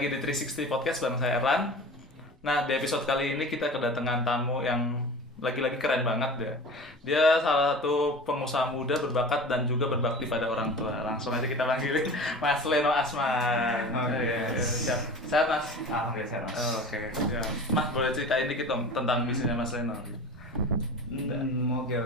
lagi di 360 Podcast bareng saya Erlan. Nah, di episode kali ini kita kedatangan tamu yang lagi-lagi keren banget ya. Dia salah satu pengusaha muda berbakat dan juga berbakti pada orang tua. Langsung aja kita panggilin Mas Leno Asman. Siap. Sehat, Mas? Alhamdulillah sehat, Mas. Oke. Ya. Mas, boleh ceritain dikit dong tentang bisnisnya Mas Leno? Oke.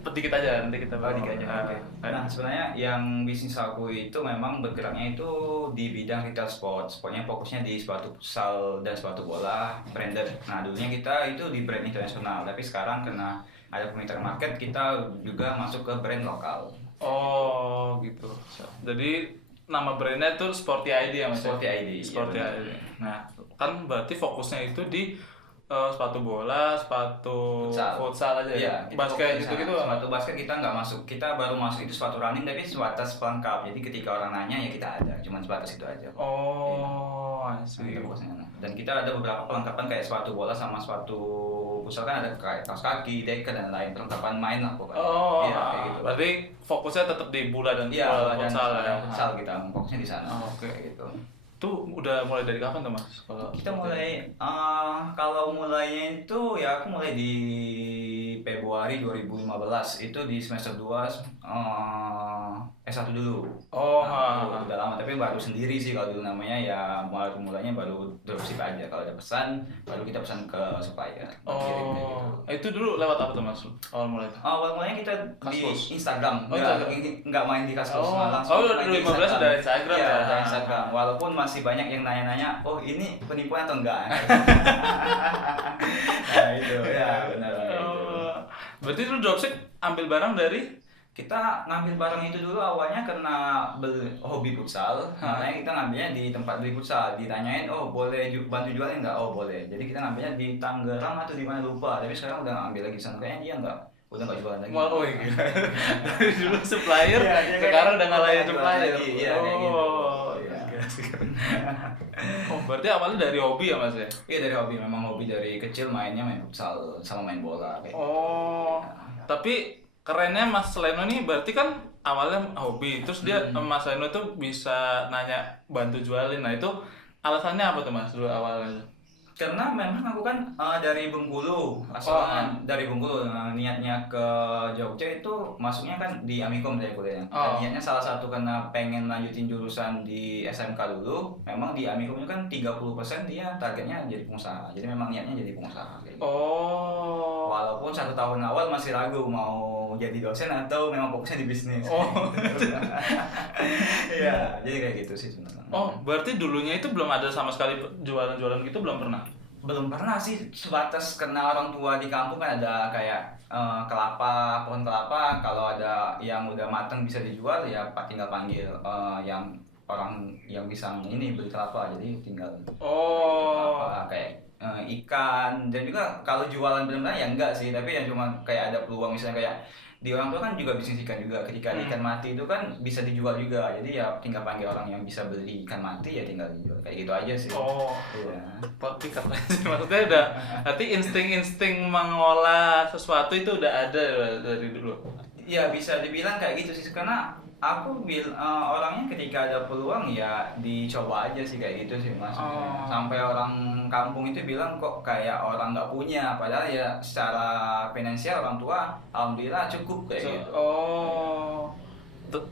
Dikit aja, nanti kita Oh, dikit aja. Oke. Nah, Nah, sebenarnya yang bisnis aku itu memang bergeraknya itu di bidang retail sports. Pokoknya fokusnya di sepatu futsal dan sepatu bola branded. Nah, dulunya kita itu di brand internasional, tapi sekarang karena ada permintaan market, kita juga masuk ke brand lokal. oh gitu. Jadi nama brandnya itu Sporty ID ya Mas? Sporty ID, Sporty iya, ID. Nah, kan berarti fokusnya itu di sepatu bola, sepatu futsal aja ya? Iya, Basket gitu-gitu? Sepatu basket kita nggak masuk. Kita baru masuk itu sepatu running, tapi sebatas pelengkap. Jadi ketika orang nanya ya kita ada, cuma sebatas itu aja. Oh, I Nah, see. itu fokusnya. Dan kita ada beberapa perlengkapan kayak sepatu bola sama sepatu futsal, kan ada kayak kaos kaki, deker dan lain perlengkapan main lah pokoknya. Oh, Iya, kayak gitu. berarti fokusnya tetap di bola dan Iya, bola dan futsal ya? futsal kita fokusnya di sana. Oh, oke. Kayak gitu. Itu udah mulai dari kapan tuh Mas? Kalau Kita mulai kalau mulainya itu ya aku mulai di Februari 2015 itu di semester 2 S1 dulu. Oh, Nah, itu udah lama tapi baru sendiri sih kalau dulu namanya ya mulainya baru dropship aja. Kalau ada pesan baru kita pesan ke supplier. Kirim kayak gitu. Itu dulu lewat apa tuh Mas? Awal mulai tuh? Awal mulanya kita Kaskus? di Instagram. Oh, Nggak main di Kaskus, Oh. langsung Oh, main di 2015 udah Instagram Iya, ya? udah Instagram. Walaupun masih banyak yang nanya-nanya, oh ini penipuan atau enggak? Nah itu ya benar. Oh, berarti lu dropship ambil barang dari? Kita ngambil barang itu dulu awalnya karena hobi futsal, makanya kita ngambilnya di tempat beli futsal. Ditanyain, oh boleh bantu jualin nggak? Oh boleh. Jadi kita ngambilnya di Tangerang atau di mana lupa. Tapi sekarang udah nggak ambil lagi sana. Kayaknya dia udah nggak jualan lagi. Oh iya. Dari dulu supplier, Iya, dia sekarang kayak udah ngalahin jualan supplier. lagi. Iya, kayak gitu. Oh, Iya. Oh, berarti awalnya dari hobi ya Mas ya? Iya dari hobi, memang hobi dari kecil mainnya main futsal sama main bola kayak gitu. Oh, tapi kerennya Mas Leno nih berarti kan awalnya hobi, terus dia Mas Leno tuh bisa nanya bantu jualin. Nah itu alasannya apa tuh Mas dulu awalnya? Karena memang aku kan dari Bengkulu, dari Bengkulu, niatnya ke Jogja itu masuknya kan di Amikom dari kuliahnya. Dan niatnya salah satu karena pengen lanjutin jurusan di SMK dulu, memang di Amikom itu kan 30% dia targetnya jadi pengusaha. Jadi memang niatnya jadi pengusaha. Kayak gitu. Oh. Walaupun 1 tahun awal masih ragu mau jadi dosen atau memang fokusnya di bisnis. Oh. Iya, jadi kayak gitu sih sebenarnya. Oh, berarti dulunya itu belum ada sama sekali jualan-jualan gitu, belum pernah? Belum pernah sih, sebatas karena orang tua di kampung kan ada kayak pohon kelapa, kalau ada yang udah mateng bisa dijual ya Pak tinggal panggil yang orang yang bisa ini beli kelapa, jadi tinggal kelapa kayak ikan. Dan juga kalau jualan benar-benar ya enggak sih, tapi yang cuma kayak ada peluang, misalnya kayak di orang tua kan juga bisnis ikan juga, ketika ikan mati itu kan bisa dijual juga, jadi ya tinggal panggil orang yang bisa beli ikan mati ya tinggal dijual, kayak gitu aja sih. Iya. Tapi keren sih, maksudnya udah, berarti insting-insting mengolah sesuatu itu udah ada dari dulu? Ya bisa dibilang kayak gitu sih, karena aku orangnya ketika ada peluang ya dicoba aja sih, kayak gitu sih Mas. Sampai orang kampung itu bilang kok kayak orang nggak punya, padahal ya secara finansial orang tua alhamdulillah cukup kayak gitu.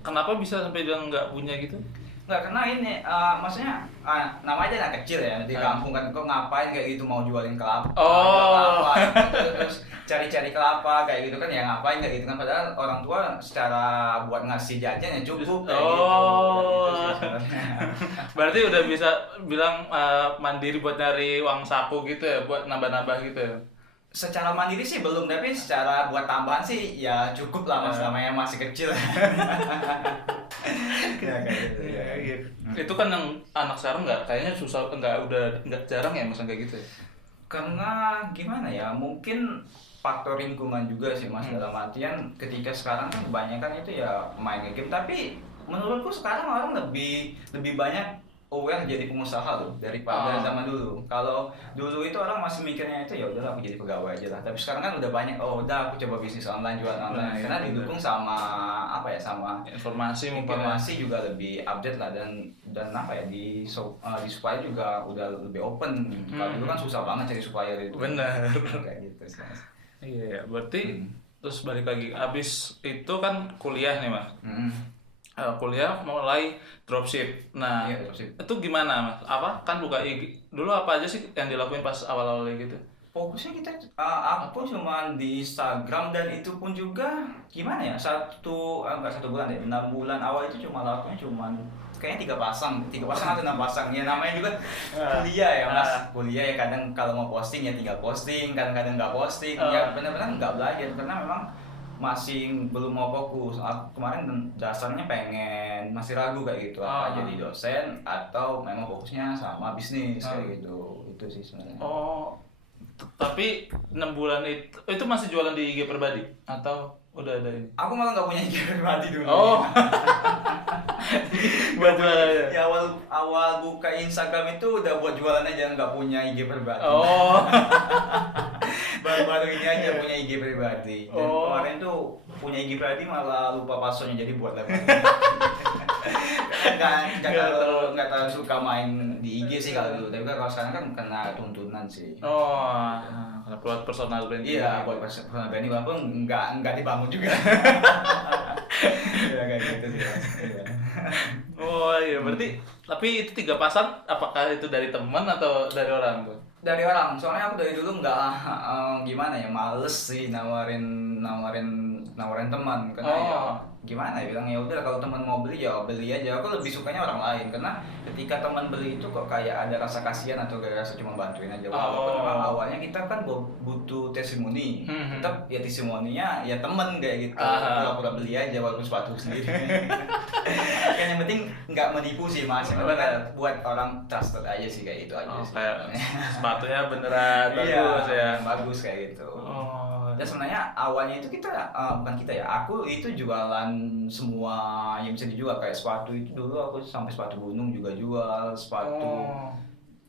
Kenapa bisa sampai bilang nggak punya gitu? Nggak, karena ini maksudnya nama aja anak kecil ya di kampung kan, kok ngapain kayak gitu mau jualin kelapa, terus cari-cari kelapa kayak gitu kan, ya ngapain kayak gitu kan, padahal orang tua secara buat ngasih jajan ya cukup kayak gitu. Sih sebenarnya. Berarti udah bisa bilang mandiri buat nyari uang saku gitu ya, buat nambah-nambah gitu ya? Secara mandiri sih belum, tapi secara buat tambahan sih ya cukup lah Mas, namanya masih kecil. Ya kayak gitu ya. Itu kan yang anak sekarang kayaknya susah, nggak jarang ya Mas kayak gitu ya? Karena gimana ya, mungkin faktor lingkungan juga sih Mas, dalam artian ketika sekarang kan kebanyakan itu ya main game, tapi menurutku sekarang orang lebih banyak aware jadi pengusaha loh daripada zaman dulu. Kalau dulu itu orang masih mikirnya itu ya udahlah aku jadi pegawai aja lah. Tapi sekarang kan udah banyak, oh udah aku coba bisnis online, jualan online. Karena didukung sama apa ya, sama informasi mungkin. informasi juga lebih update lah, dan apa ya, di supplier juga udah lebih open. Kalau dulu kan susah banget cari supplier itu. Bener. Kayak gitu sih, Mas. Iya, berarti terus balik lagi. Abis itu kan kuliah nih, Mas. Kuliah mulai dropship. Nah, Iya, dropship. itu gimana, Mas? Apa? Kan buka IG. Dulu apa aja sih yang dilakuin pas awal-awal gitu? Fokusnya kita, aku cuma di Instagram, dan itu pun juga gimana ya, enggak 1 bulan deh, 6 bulan awal itu cuma lakunya kayaknya 3 pasang atau 6 pasang ya, namanya juga kuliah ya Mas. Kuliah ya, kadang kalau mau posting ya tinggal posting, kadang-kadang nggak posting, ya benar-benar nggak belajar karena memang masih belum mau fokus. Aku kemarin dasarnya masih ragu kayak gitu, apa jadi dosen atau memang fokusnya sama bisnis kayak gitu. Itu sih sebenarnya. Tapi 6 bulan itu masih jualan di IG pribadi atau udah ada ini? Aku malah nggak punya IG pribadi dulu. Buat jualan aja. Ya awal buka Instagram itu udah buat jualan aja, nggak punya IG pribadi. Baru-baru ini aja punya IG pribadi. Dan kemarin tuh punya IG pribadi malah lupa passwordnya, jadi buat lagi. Nggak terlalu suka main di IG sih kalau dulu, tapi kalau sekarang kan kena tuntunan sih. Karena buat personal branding. Iya, buat personal branding, walaupun nggak dibangun juga. Ya kayak gitu sih Mas. Iya. Iya, berarti tapi itu 3 pasang, apakah itu dari teman atau dari orang tuh? Dari orang, soalnya aku dari dulu nggak gimana ya, males sih nawarin teman, karena ya gimana ya, bilang ya udah kalau teman mau beli ya beli aja. Aku lebih sukanya orang lain, karena ketika teman beli itu kok kayak ada rasa kasihan atau kayak rasa cuma bantuin aja. Walaupun memang awalnya kita kan butuh testimoni, tetap ya testimoninya ya temen kayak gitu. Pura-pura beli aja walaupun sepatu sendiri. Kan yang penting nggak menipu sih Mas, yang penting kan buat orang trusted aja sih, kayak itu aja sih. Sepatunya beneran bagus ya. Bagus kayak gitu. Dan sebenarnya awalnya itu bukan kita ya, aku itu jualan semua yang bisa dijual, kayak sepatu itu dulu aku sampai sepatu gunung juga jual, sepatu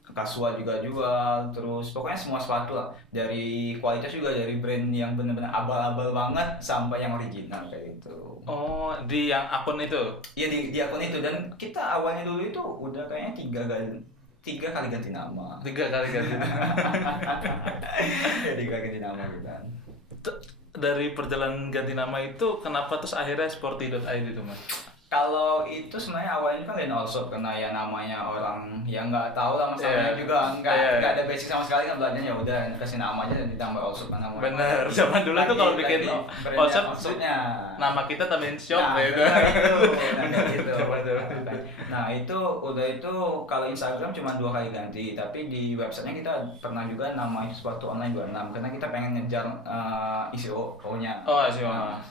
kasual juga jual, terus pokoknya semua sepatu lah, dari kualitas juga, dari brand yang benar-benar abal-abal banget sampai yang original kayak gitu. Di yang akun itu? Iya, di akun itu. Dan kita awalnya dulu itu udah kayaknya 3 kali ganti nama. 3 kali ganti nama. 3 kali ganti nama gitu kan. Dari perjalanan ganti nama itu, kenapa terus akhirnya sporty.id itu Mas? Kalau itu sebenarnya awalnya kan Line All Shop, karena ya namanya orang yang nggak tahu lah masalahnya juga nggak ada basic sama sekali kan, belajarnya ya udah kasih nama aja dan ditambah All Shop namanya. Bener, zaman dulu tuh kalau bikin All Shopnya nama kita tambahin shop gitu. Nah itu kalau Instagram cuma 2 kali ganti, tapi di websitenya kita pernah juga nama itu sepatu online 26, karena kita pengen ngejar ICO-nya.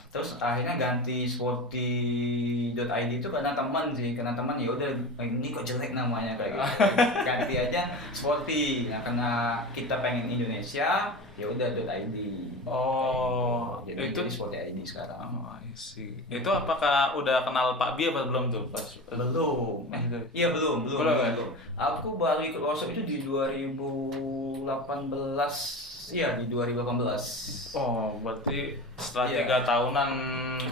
Terus akhirnya ganti sporty.id itu karena teman ya udah ini kok jelek namanya kayak gitu. Ganti aja sporty. Nah karena kita pengen Indonesia ya udah .id. Jadi sporty.id sekarang. Itu apakah udah kenal Pak Bi apa belum tuh pas? Belum. Iya belum. Aku baru ikut workshop itu di 2018. Iya, di 2018. Berarti setelah 3 tahunan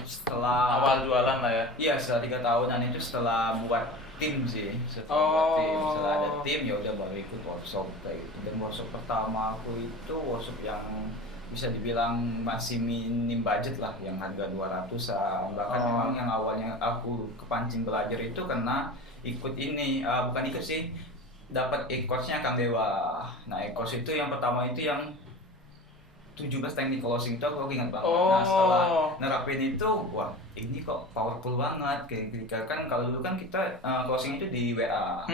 setelah awal jualan lah ya? Iya, setelah 3 tahunan itu setelah buat tim sih. Setelah ada tim ya udah baru ikut workshop kayak gitu. Dan workshop pertama aku itu workshop yang bisa dibilang masih minim budget lah, yang harga 200-an. Bahkan memang yang awalnya aku kepancing belajar itu karena ikut ini, bukan ikut sih, dapat e-course-nya Kang Dewa. Nah, e-course itu yang pertama itu yang 17 teknik closing itu aku ingat banget. Nah setelah nerapin itu, wah ini kok powerful banget. Kayak kan kalau dulu kan kita closing itu di WA.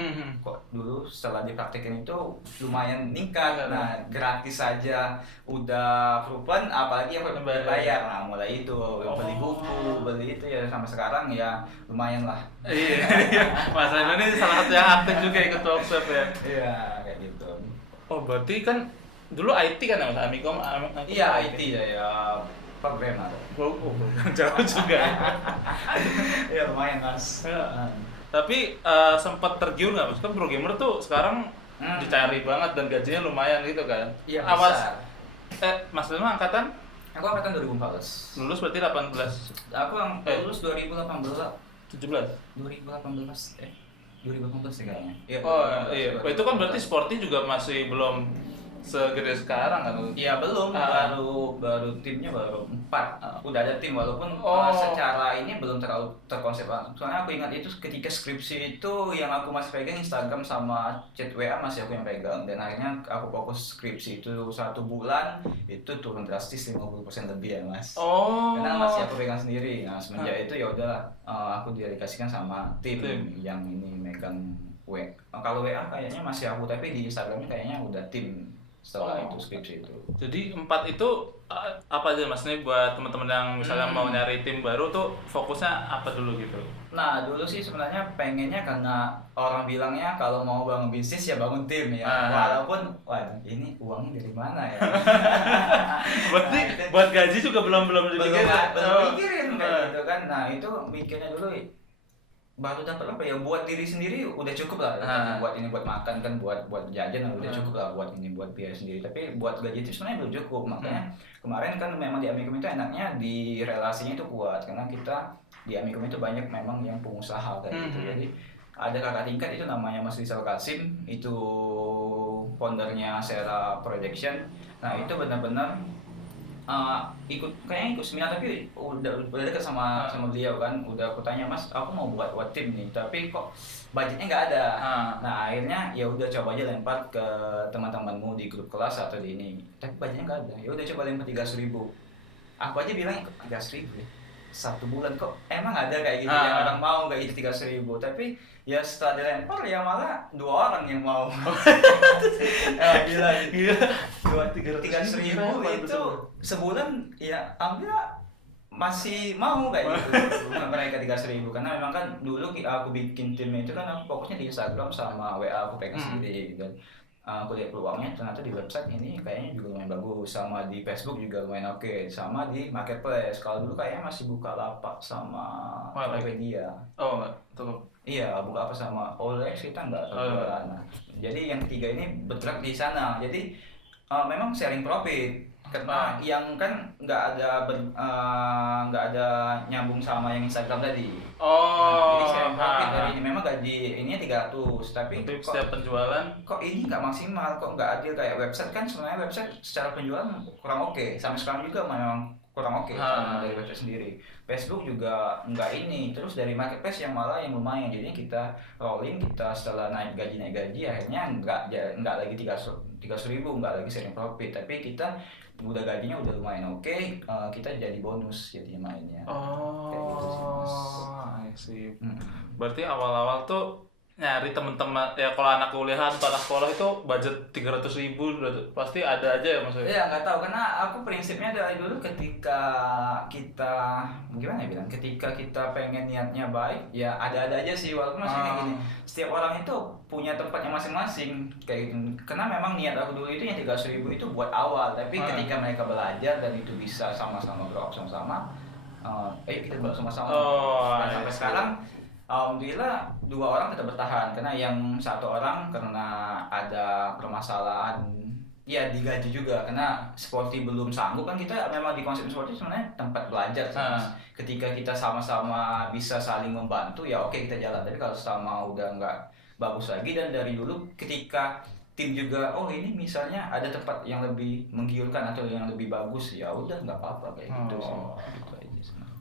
Kok dulu setelah dipraktekin itu lumayan meningkat. Nah gratis saja udah proven, apalagi yang berbayar. Nah mulai itu beli buku, beli itu ya, sampai sekarang ya lumayan lah. Iya, Mas Reno ini salah satu yang aktif juga ikut workshop ya. Iya kayak gitu. Berarti kan dulu IT kan ya Mas, Amikom? Iya IT ya programmer. Jauh juga. Ya lumayan Mas. Tapi sempat tergiur nggak mas? Kan programmer tuh sekarang dicari banget dan gajinya lumayan gitu kan? Iya, Awas, besar. Mas Lima angkatan Aku angkatan 2014. lulus berarti 18, Aku yang lulus 2018. 17. 2018 2018 sih kayaknya. Iya, Oh 2018, iya, itu kan berarti Sporty juga masih belum segede sekarang kan? Iya belum, Ah. baru timnya baru 4. Udah ada tim walaupun Oh. secara ini belum terlalu terkonsep banget. Soalnya aku ingat itu ketika skripsi itu yang aku masih pegang Instagram sama chat WA masih aku yang pegang, dan akhirnya aku fokus skripsi itu 1 bulan itu turun drastis 50% lebih ya mas. Oh. Karena masih aku pegang sendiri. Nah semenjak itu ya udahlah, aku dedikasikan sama tim yang ini megang kalau WA kayaknya masih aku, tapi di Instagramnya kayaknya udah tim setelah itu skripsi itu. Jadi 4 itu apa aja mas? Ini buat teman-teman yang misalnya mau nyari tim baru tuh fokusnya apa dulu gitu? Nah dulu sih sebenarnya pengennya karena orang bilangnya kalau mau bangun bisnis ya bangun tim ya. Walaupun waduh ini uangnya dari mana ya? Berarti buat gaji juga belum dipikirin. belum mikirin kayak gitu kan. Nah itu mikirnya dulu baru dapat apa ya, buat diri sendiri udah cukup lah. Buat ini buat makan kan, buat jajan udah cukup lah, buat ini buat biaya sendiri, tapi buat gaji itu sebenarnya belum cukup. Makanya kemarin kan memang di Amikum itu enaknya di relasinya itu kuat, karena kita di Amikum itu banyak memang yang pengusaha kayak gitu. Jadi ada kakak tingkat itu namanya Mas Rizal Kasim, itu foundernya Sera Projection. Nah itu benar-benar kayaknya ikut seminar, tapi udah dekat sama beliau kan. Udah aku tanya, mas aku mau buat tim nih tapi kok budgetnya nggak ada. Nah akhirnya ya udah coba aja lempar ke teman-temanmu di grup kelas atau di ini, tapi budgetnya nggak ada. Ya udah coba lempar 300.000. Aku aja bilang 300.000 ya 1 bulan, kok emang ada kayak gitu yang orang mau kayak gitu 300.000. Tapi ya setelah dilempar ya malah 2 orang yang mau. Gila 300.000 itu sebulan ya alhamdulillah masih mau kayak gitu mereka 300.000. Karena memang kan dulu aku bikin tim itu kan aku fokusnya di Instagram sama WA aku pegang sendiri, dan aku lihat peluangnya ternyata di website ini kayaknya juga lumayan bagus, sama di Facebook juga lumayan oke, sama di marketplace. Kalau dulu kayaknya masih Bukalapak sama Tokopedia. Oh tuh. Iya, buka apa sama OLX kita nggak kejualan. Jadi yang ketiga ini bergerak di sana. Jadi memang sharing profit. Karena yang kan nggak ada nyambung sama yang Instagram tadi. Jadi sharing profit dari ini memang gaji ini 300, tapi kok setiap penjualan kok ini nggak maksimal, kok nggak adil kayak website. Kan sebenarnya website secara penjualan kurang oke. Sampai sekarang juga memang kurang oke dari website sendiri. Facebook juga nggak ini, terus dari marketplace yang malah yang lumayan. Jadinya kita rolling, kita setelah naik gaji akhirnya nggak lagi 300.000, nggak lagi sharing profit, tapi kita udah gajinya udah lumayan oke, kita jadi bonus jadinya mainnya. Kayak gitu sih mas. I see. Berarti awal-awal tuh nyari teman-teman ya, kalau anak kuliahan atau anak sekolah itu budget 300.000 pasti ada aja ya maksudnya. Iya nggak tahu, karena aku prinsipnya dari dulu ketika kita gimana ya bilang, ketika kita pengen niatnya baik ya ada-ada aja sih. Walaupun masih kayak gini, setiap orang itu punya tempatnya masing-masing kayak gitu. Karena memang niat aku dulu itu yang 300.000 itu buat awal, tapi ketika mereka belajar dan itu bisa sama-sama grow sama-sama, kita grow sama-sama. Dan sampai sekarang alhamdulillah 2 orang tetap bertahan, karena yang 1 orang karena ada permasalahan ya digaji juga, karena Sporty belum sanggup kan. Kita memang di konsep Sporty sebenarnya tempat belajar sih. Ketika kita sama-sama bisa saling membantu ya oke kita jalan, tapi kalau sama udah nggak bagus lagi. Dan dari dulu ketika tim juga ini misalnya ada tempat yang lebih menggiurkan atau yang lebih bagus, ya udah nggak apa-apa kayak gitu sih. Gitu aja sebenarnya.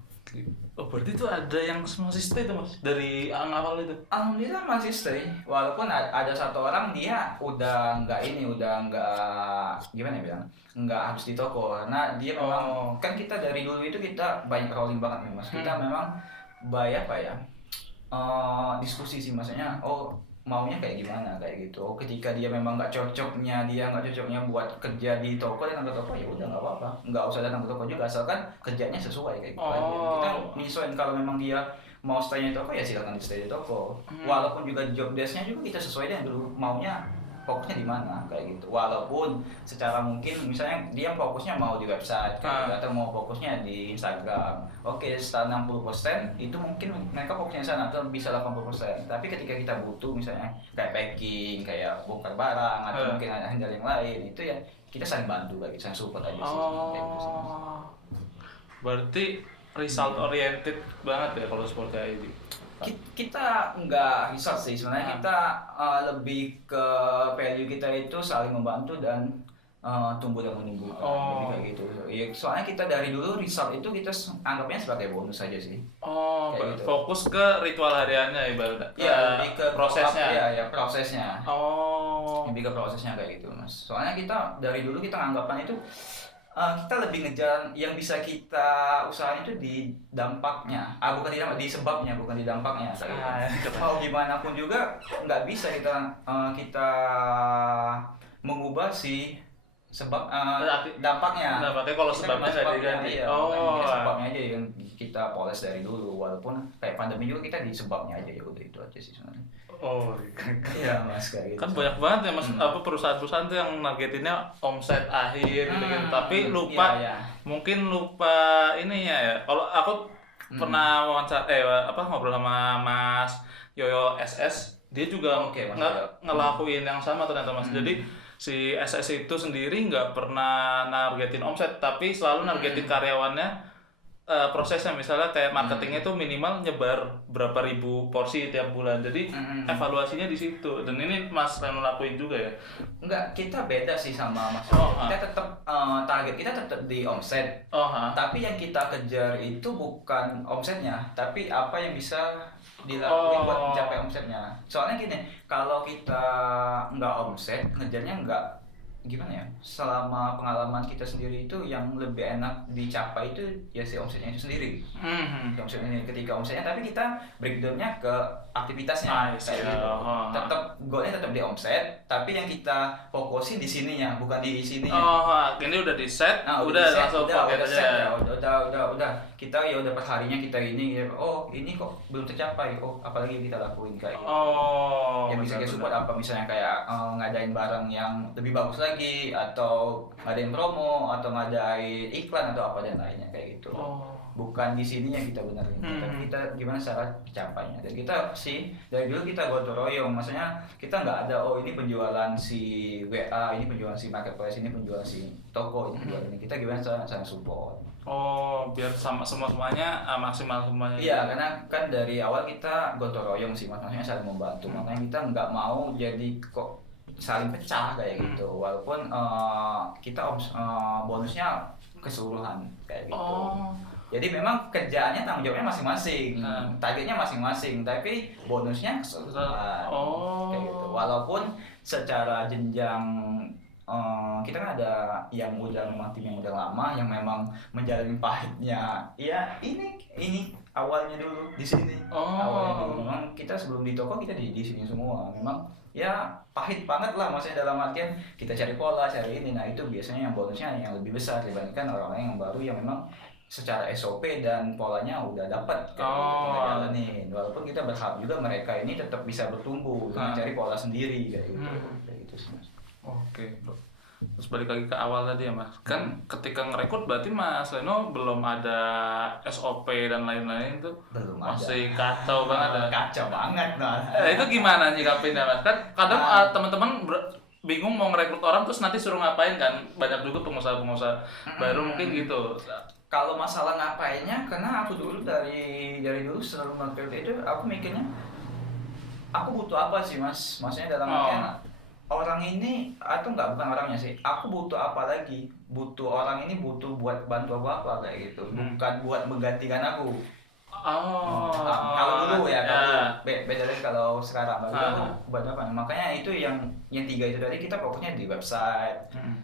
Oh berarti itu ada yang masih stay tuh mas dari awal itu? Alhamdulillah masih stay, walaupun ada 1 orang dia udah nggak gimana ya bilang, nggak harus di toko, karena dia memang kan kita dari dulu itu kita banyak rolling banget nih mas. Kita memang apa ya, diskusi sih maksudnya maunya kayak gimana kayak gitu. Ketika dia memang nggak cocoknya buat kerja di toko, datang ke toko ya udah nggak apa-apa, nggak usah datang ke toko juga, asalkan kerjanya sesuai kayak gitu aja. Kita menyesuaikan, kalau memang dia mau stay di toko ya silakan stay di toko. Walaupun juga job desk-nya juga kita sesuai dengan dulu maunya fokusnya di mana kayak gitu. Walaupun secara mungkin misalnya dia fokusnya mau di website kayak gitu, atau mau fokusnya di Instagram. Oke, setelah 60% itu mungkin mereka fokusnya di sana atau bisa 80%. Tapi ketika kita butuh misalnya kayak packing, kayak bongkar barang atau mungkin ada handle yang lain, itu ya kita saling bantu lagi, saling support aja sih. Kayak gitu sih, Mas. Berarti result oriented banget ya kalau sport kayak ini. Kita nggak result sih sebenarnya, kita lebih ke value kita itu saling membantu dan tumbuh dan menumbuhkan, lebih kayak gitu ya. Soalnya kita dari dulu result itu kita anggapnya sebagai bonus aja sih. Gitu. Fokus ke ritual hariannya ibaratnya. Iya, lebih ke prosesnya. Ya prosesnya. Lebih ke prosesnya kayak gitu, Mas. Soalnya kita dari dulu kita anggapan itu kita lebih ngejar yang bisa kita usahain itu di dampaknya, bukan di dampak, di sebabnya, bukan di dampaknya. Mau gimana pun juga nggak bisa kita mengubah si sebab dampaknya. Dampaknya kalau sebabnya nggak diganti. Sebabnya aja yang kita poles dari dulu, walaupun kayak pandemi juga kita di sebabnya aja, ya udah itu aja sih sebenarnya. Iya Mas, kayak gitu. Kan banyak banget ya Mas, perusahaan-perusahaan tuh yang nargetinnya omset akhir gitu kan. Tapi lupa, mungkin lupa ininya ya. Kalau aku pernah ngobrol sama Mas Yoyo SS, dia juga ngelakuin yang sama ternyata Mas. Jadi si SS itu sendiri nggak pernah nargetin omset, tapi selalu nargetin karyawannya. Prosesnya misalnya kayak marketingnya itu minimal nyebar berapa ribu porsi tiap bulan, jadi evaluasinya di situ. Dan ini Mas Reno lakuin juga ya? Enggak, kita beda sih sama Mas. Kita tetap target kita tetap di omset, tapi yang kita kejar itu bukan omsetnya, tapi apa yang bisa dilakuin buat mencapai omsetnya. Soalnya gini, kalau kita nggak omset, ngejarnya nggak gimana ya, selama pengalaman kita sendiri itu yang lebih enak dicapai itu ya si omsetnya itu sendiri. Omsetnya ini ketika omsetnya, tapi kita breakdownnya ke aktivitasnya kayak gitu. Tetap goalnya tetap di omset, tapi yang kita fokusin di sininya, bukan di sini. Ini udah di set, udah langsung udah set ya, udah kita ya udah per harinya kita ini ya, ini kok belum tercapai, apalagi yang kita lakuin kayak gitu. Yang bisa kita support apa misalnya kayak ngadain barang yang lebih bagus lagi, atau ngadain promo, atau ngadain iklan atau apa dan lainnya kayak gitu. Bukan di sini yang kita benerin, tapi kita gimana cara pencapainya. Dan kita sih dari dulu kita gotong royong, maksudnya kita nggak ada ini penjualan si WA, ini penjualan si marketplace, ini penjualan si toko, ini penjualan ini. Kita gimana cara support. Biar sama semuanya maksimal semuanya. Iya, karena kan dari awal kita gotong royong sih, maksudnya saling membantu. Makanya kita nggak mau jadi kok saling pecah kayak gitu. Walaupun kita bonusnya keseluruhan kayak gitu. Jadi memang kerjaannya, tanggung jawabnya masing-masing, targetnya masing-masing, tapi bonusnya keseluruhan kayak gitu. Walaupun secara jenjang kita kan ada yang udah memang tim yang udah lama, yang memang menjalani pahitnya. Ya ini awalnya dulu di sini. Awalnya dulu memang kita sebelum di toko kita di sini semua. Memang ya pahit banget lah, maksudnya dalam artian kita cari pola, cari ini. Nah itu biasanya yang bonusnya yang lebih besar dibandingkan orang-orang yang baru yang memang secara SOP dan polanya udah dapat kita jalanin. Walaupun kita berharap juga mereka ini tetap bisa bertumbuh dengan cari pola sendiri kayak gitu. Kayak gitu sih Mas. Oke, terus balik lagi ke awal tadi ya Mas. Kan ketika ngerekrut berarti Mas Leno belum ada SOP dan lain-lain tuh. Belum masih kacau banget. Kacau banget Mas. Itu gimana nyikapinnya Mas? Kan kadang teman-teman bingung mau ngerekrut orang terus nanti suruh ngapain kan. Banyak juga pengusaha-pengusaha baru mungkin gitu. Kalau masalah ngapainnya, karena aku dulu dari dulu selalu melakukan itu, aku mikirnya aku butuh apa sih Mas? Maksudnya dalam artian orang ini, atau bukan orangnya sih, aku butuh apa lagi? Butuh orang ini butuh buat bantu apa kayak gitu, bukan buat menggantikan aku. Kalau dulu ya, beda lagi kalau sekarang. Buat apa? Makanya itu yang 3 itu tadi kita fokusnya di website,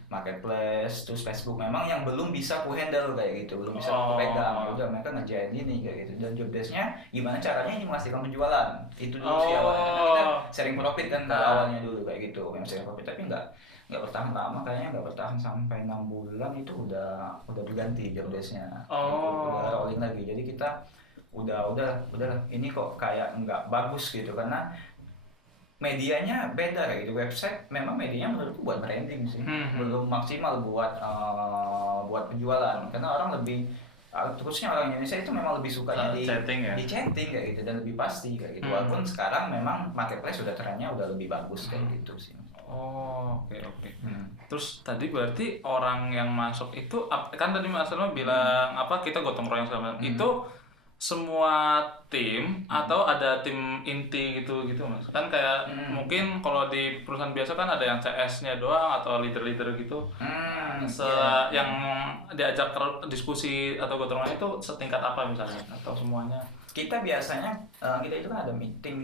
marketplace, terus Facebook. Memang yang belum bisa aku handle kayak gitu, belum bisa aku pegang. Udah mereka ngerjain ini kayak gitu. Dan job desk-nya gimana caranya ini menghasilkan penjualan. Itu dulu sih awalnya. Karena kita sharing profit kan awalnya dulu kayak gitu, yang sharing profit, tapi nggak bertahan lama, kayaknya nggak bertahan sampai 6 bulan itu udah berganti job desk-nya. Udah rolling lagi. Jadi kita udah ini kok kayak nggak bagus gitu, karena medianya beda kayak gitu. Website memang medianya menurutku buat branding sih, belum maksimal buat penjualan, karena orang lebih terusnya orang Indonesia itu memang lebih sukanya Chatting ya. di chatting kayak gitu dan lebih pasti kayak gitu. Hmm. Walaupun sekarang memang marketplace sudah trennya udah lebih bagus kayak gitu sih. Oh, oke. Terus tadi berarti orang yang masuk itu kan tadi Mas Alma bilang apa kita gotong royong segala macam. Itu semua tim atau ada tim inti gitu Mas? Kan kayak mungkin kalau di perusahaan biasa kan ada yang CS-nya doang atau leader-leader gitu. Yang diajak diskusi atau gotong royong itu setingkat apa misalnya atau semuanya? Kita biasanya kita itu kan ada meeting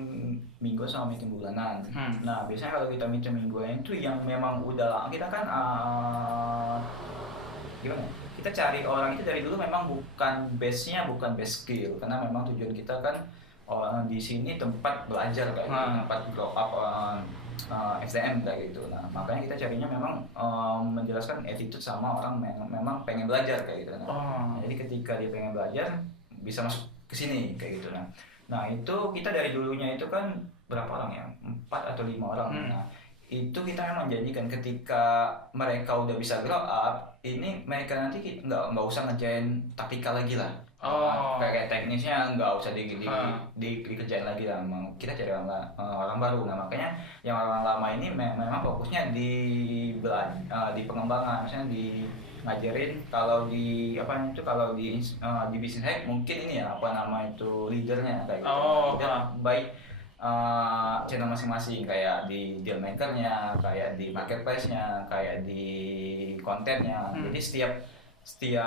minggu sama meeting bulanan. Nah biasanya kalau kita meeting mingguan itu yang memang udah kita kan gimana? Kita cari orang itu dari dulu memang bukan base-nya bukan base skill, karena memang tujuan kita kan di sini tempat belajar kayak gitu, tempat grow up SDM kayak gitu. Nah makanya kita carinya memang menjelaskan attitude sama orang memang pengen belajar kayak gitu. Jadi ketika dia pengen belajar bisa masuk ke sini kayak gitu. Nah itu kita dari dulunya itu kan berapa orang ya, 4 atau 5 orang. Nah itu kita memang janjikan ketika mereka udah bisa grow up, ini mereka nanti nggak usah ngerjain taktikal lagi lah. Kayak teknisnya nggak usah dikerjain lagi lah. Kita cari orang baru. Nah makanya yang orang lama ini memang fokusnya di pengembangan, misalnya di ngajarin kalau di bisnis hack mungkin ini ya leadernya kayak gitu. Baik channel masing-masing, kayak di deal makernya, kayak di marketplace-nya, kayak di kontennya. Jadi setiap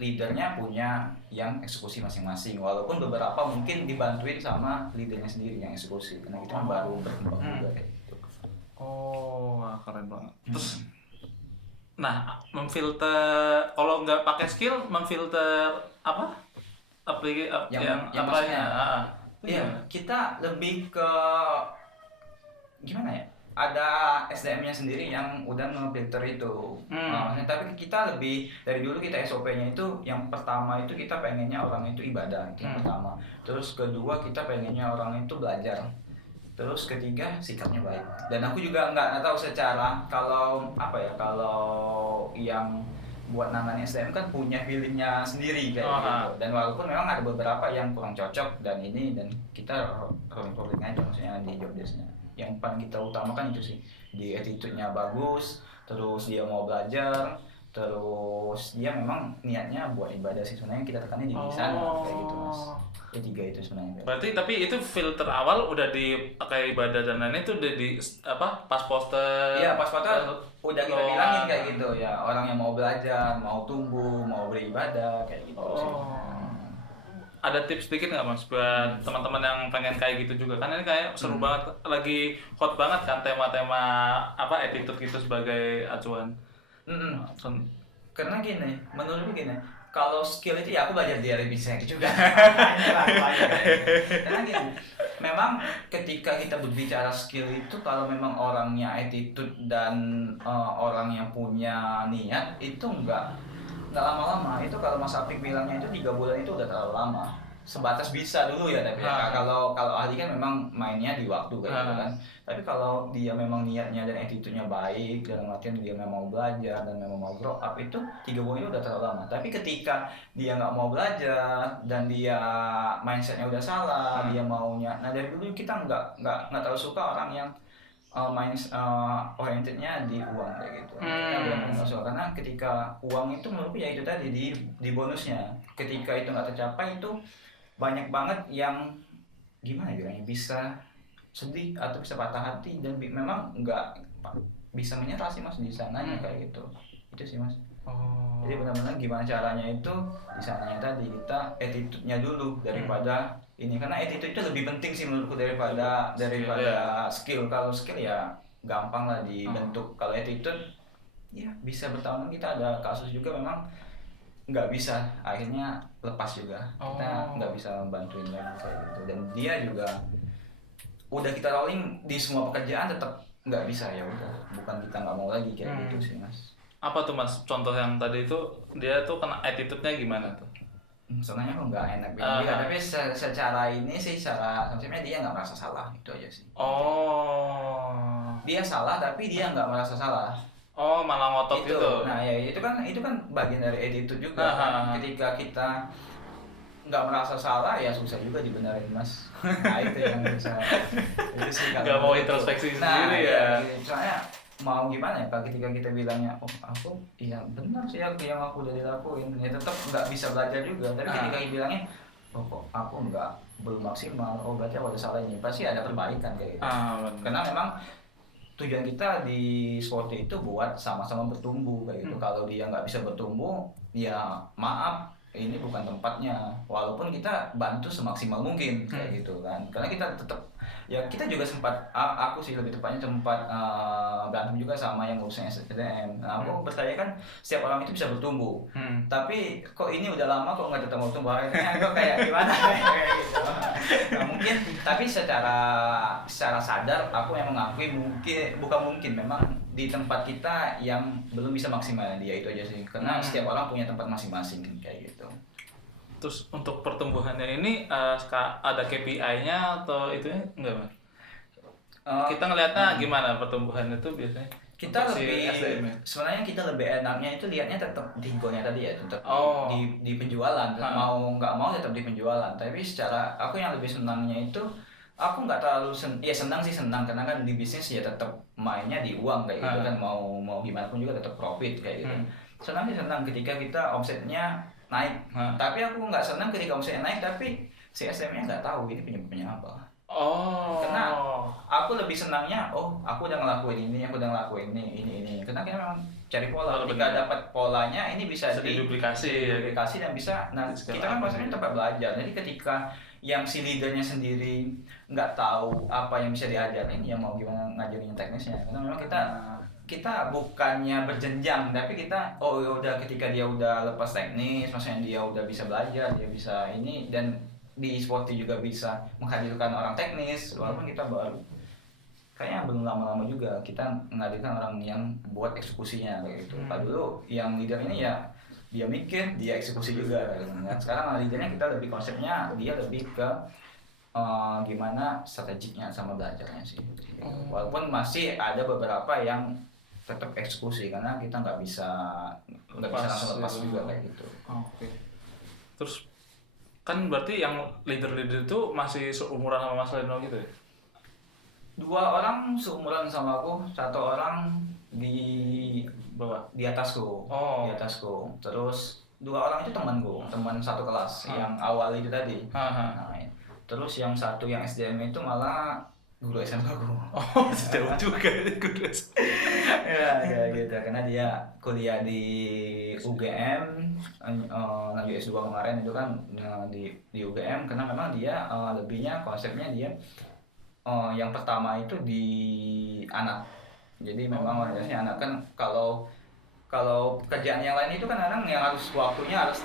leadernya punya yang eksekusi masing-masing, walaupun beberapa mungkin dibantuin sama leadernya sendiri yang eksekusi, karena kita baru berkembang juga kayak gitu. Keren banget. Terus memfilter kalau nggak pakai skill, memfilter apa? Yang apanya? Iya, kita lebih ke gimana ya? Ada SDM-nya sendiri yang udah nge-filter itu. Tapi kita lebih dari dulu kita SOP-nya itu yang pertama itu kita pengennya orang itu ibadah, itu yang pertama. Terus kedua kita pengennya orang itu belajar. Terus ketiga sikapnya baik. Dan aku juga nggak tahu secara kalau yang buat namanya SDM kan punya feelingnya sendiri kayak gitu. Dan walaupun memang ada beberapa yang kurang cocok dan kita rolling aja maksudnya di job desk-nya. Yang paling kita utamakan itu sih, di attitude-nya bagus, terus dia mau belajar, terus dia memang niatnya buat ibadah sih, sebenarnya kita tekannya di sana kayak gitu Mas. Ya 3 itu sebenarnya. Berarti tapi itu filter awal udah dipakai ibadah dan lain itu udah di pas poster. Iya, pas foto udah kita bilangin kayak gitu ya, orang yang mau belajar, mau tumbuh, mau beribadah kayak gitu sih. Ada tips sedikit nggak Mas buat teman-teman yang pengen kayak gitu juga, kan ini kayak seru banget, lagi hot banget kan tema-tema attitude gitu sebagai acuan. Karena menurutku kalau skill itu ya aku belajar dari bisnis juga. Karena memang ketika kita berbicara skill itu kalau memang orangnya attitude dan orang yang punya niat itu nggak lama-lama. Itu kalau Mas Apik bilangnya itu 3 bulan itu udah terlalu lama. Sebatas bisa dulu ya, tapi kalau ahli kan memang mainnya di waktu kayak gitu kan. Tapi kalau dia memang niatnya dan attitude-nya baik, dalam artian dia memang mau belajar dan memang mau grow up, itu 3 bulan itu udah terlalu lama. Tapi ketika dia nggak mau belajar dan dia mindsetnya udah salah, dia maunya, dari dulu kita nggak terlalu suka orang yang orientednya di uang kayak gitu. Kita benar-benar suka, karena ketika uang itu menurutku ya itu tadi di bonusnya. Ketika itu nggak tercapai itu banyak banget yang gimana bilangnya, bisa sedih atau bisa patah hati dan memang nggak bisa menyerah sih Mas di sananya kayak gitu. Itu sih Mas. Jadi benar-benar gimana caranya itu di sananya tadi kita attitude-nya dulu daripada ini, karena attitude itu lebih penting sih menurutku daripada skill. Kalau skill ya gampang lah dibentuk. Kalau attitude ya bisa bertahun. Kita ada kasus juga memang nggak bisa, akhirnya lepas juga. Kita nggak bisa bantuin lagi kayak gitu. Dan dia juga udah kita rolling di semua pekerjaan tetap nggak bisa, ya udah, bukan kita nggak mau lagi kayak gitu sih Mas. Apa tuh Mas contoh yang tadi itu dia tuh kena attitude-nya gimana tuh? sebenarnya kok nggak enak bilang Ah, dia, ah. tapi secara ini sih, secara konsepnya dia nggak merasa salah, itu aja sih. Oh. Dia salah tapi dia nggak merasa salah. Oh, malah ngotot Itu, gitu. nah ya itu kan bagian dari attitude juga Ah, kan. ah, ah. Ketika kita nggak merasa salah ya susah juga dibenerin mas. Nah itu yang bisa, itu sih kalau Nggak mau menurutku. introspeksi Nah sendiri ya, ya. soalnya mau gimana ya kalau ketika kita bilangnya oh aku iya benar sih yang aku udah dilakuin, ya tetap nggak bisa belajar juga. Tapi ketika Ah. bilangnya oh kok aku nggak belum maksimal, oh berarti aku ada salah ini, pasti ada perbaikan kayak gitu. Ah, benar. Karena memang tujuan kita di sport itu buat sama-sama bertumbuh kayak gitu. Kalau dia nggak bisa bertumbuh, ya maaf, ini bukan tempatnya. Walaupun kita bantu semaksimal mungkin kayak gitu kan. Karena kita tetap, ya kita juga sempat, aku sih lebih tepatnya sempat berantem juga sama yang ngurusin SDM. Nah, aku bertanya kan setiap orang itu bisa bertumbuh. Tapi kok ini udah lama kok nggak tetap bertumbuh, akhirnya kok kayak gimana kayak gitu. Nah, mungkin tapi secara sadar aku yang mengakui bukan mungkin memang di tempat kita yang belum bisa maksimal dia, itu aja sih. Karena setiap orang punya tempat masing-masing kayak gitu. Terus untuk pertumbuhannya ini ada KPI-nya atau itu enggak, Mas? Kita ngelihatnya gimana pertumbuhan itu biasanya? Kita Untuk si lebih SDM -nya? sebenarnya kita lebih enaknya itu lihatnya tetap di goalnya tadi ya, tetap Oh. di penjualan. Mau nggak mau tetap di penjualan. Tapi secara aku yang lebih senangnya itu, aku nggak terlalu ya senang sih, senang karena kan di bisnis ya tetap mainnya di uang kayak gitu kan, mau gimana pun juga tetap profit kayak gitu. Senang sih, senang ketika kita omsetnya naik. Tapi aku nggak senang ketika omsetnya naik tapi si SM-nya nggak tahu ini penyebabnya apa. Oh. Karena aku lebih senangnya, oh aku udah ngelakuin ini, aku udah ngelakuin ini. Karena kita memang cari pola. Oh, Ketika benar. dapat polanya, ini bisa diduplikasi ya. diduplikasi dan bisa. Nah, Di segala kita kan apa maksudnya gitu. tempat belajar. Jadi ketika yang si leadernya sendiri nggak tahu apa yang bisa diajarin, ya mau gimana ngajarin teknisnya. Karena memang kita bukannya berjenjang, tapi kita oh ya udah, ketika dia udah lepas teknis, maksudnya dia udah bisa belajar, dia bisa ini, dan di e-sporty juga bisa menghadirkan orang teknis, walaupun kita baru kayaknya belum lama-lama juga kita menghadirkan orang yang buat eksekusinya kayak gitu. Kalau dulu yang leader ini ya dia mikir, dia eksekusi juga kayak gitu. Nah, sekarang leadernya kita lebih konsepnya dia lebih ke gimana strategiknya sama belajarnya sih. Walaupun masih ada beberapa yang tetap eksekusi karena kita nggak bisa langsung lepas juga kayak gitu. Oke. Terus kan berarti yang leader-leader itu masih seumuran sama Mas Leno gitu ya? 2 orang seumuran sama aku, 1 orang di Bawah. di atasku. Oh. Di atasku. Terus 2 orang itu temanku, teman satu kelas yang awal itu tadi. Nah, terus yang satu yang SDM itu malah guru SMA aku. Oh, jauh juga itu guru SMA. ya gitu, karena dia kuliah di UGM, lanjut S2 kemarin itu kan di UGM, karena memang dia lebihnya konsepnya dia yang pertama itu di anak. Jadi memang orientasinya anak kan. Kalau kerjaan yang lain itu kan kadang yang harus waktunya harus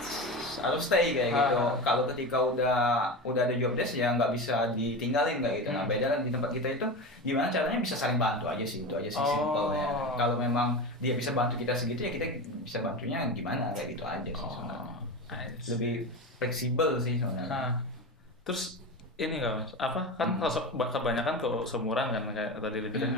stay kayak gitu. Kalau ketika udah ada job desk ya nggak bisa ditinggalin kayak gitu. Nah beda kan di tempat kita itu gimana caranya bisa saling bantu aja sih, itu aja sih simpelnya. Kalau memang dia bisa bantu kita segitu ya kita bisa bantunya gimana kayak gitu aja sih sebenarnya. Lebih fleksibel sih sebenarnya. Terus ini nggak Mas, apa kan kebanyakan ke seumuran kan kayak tadi dibilang.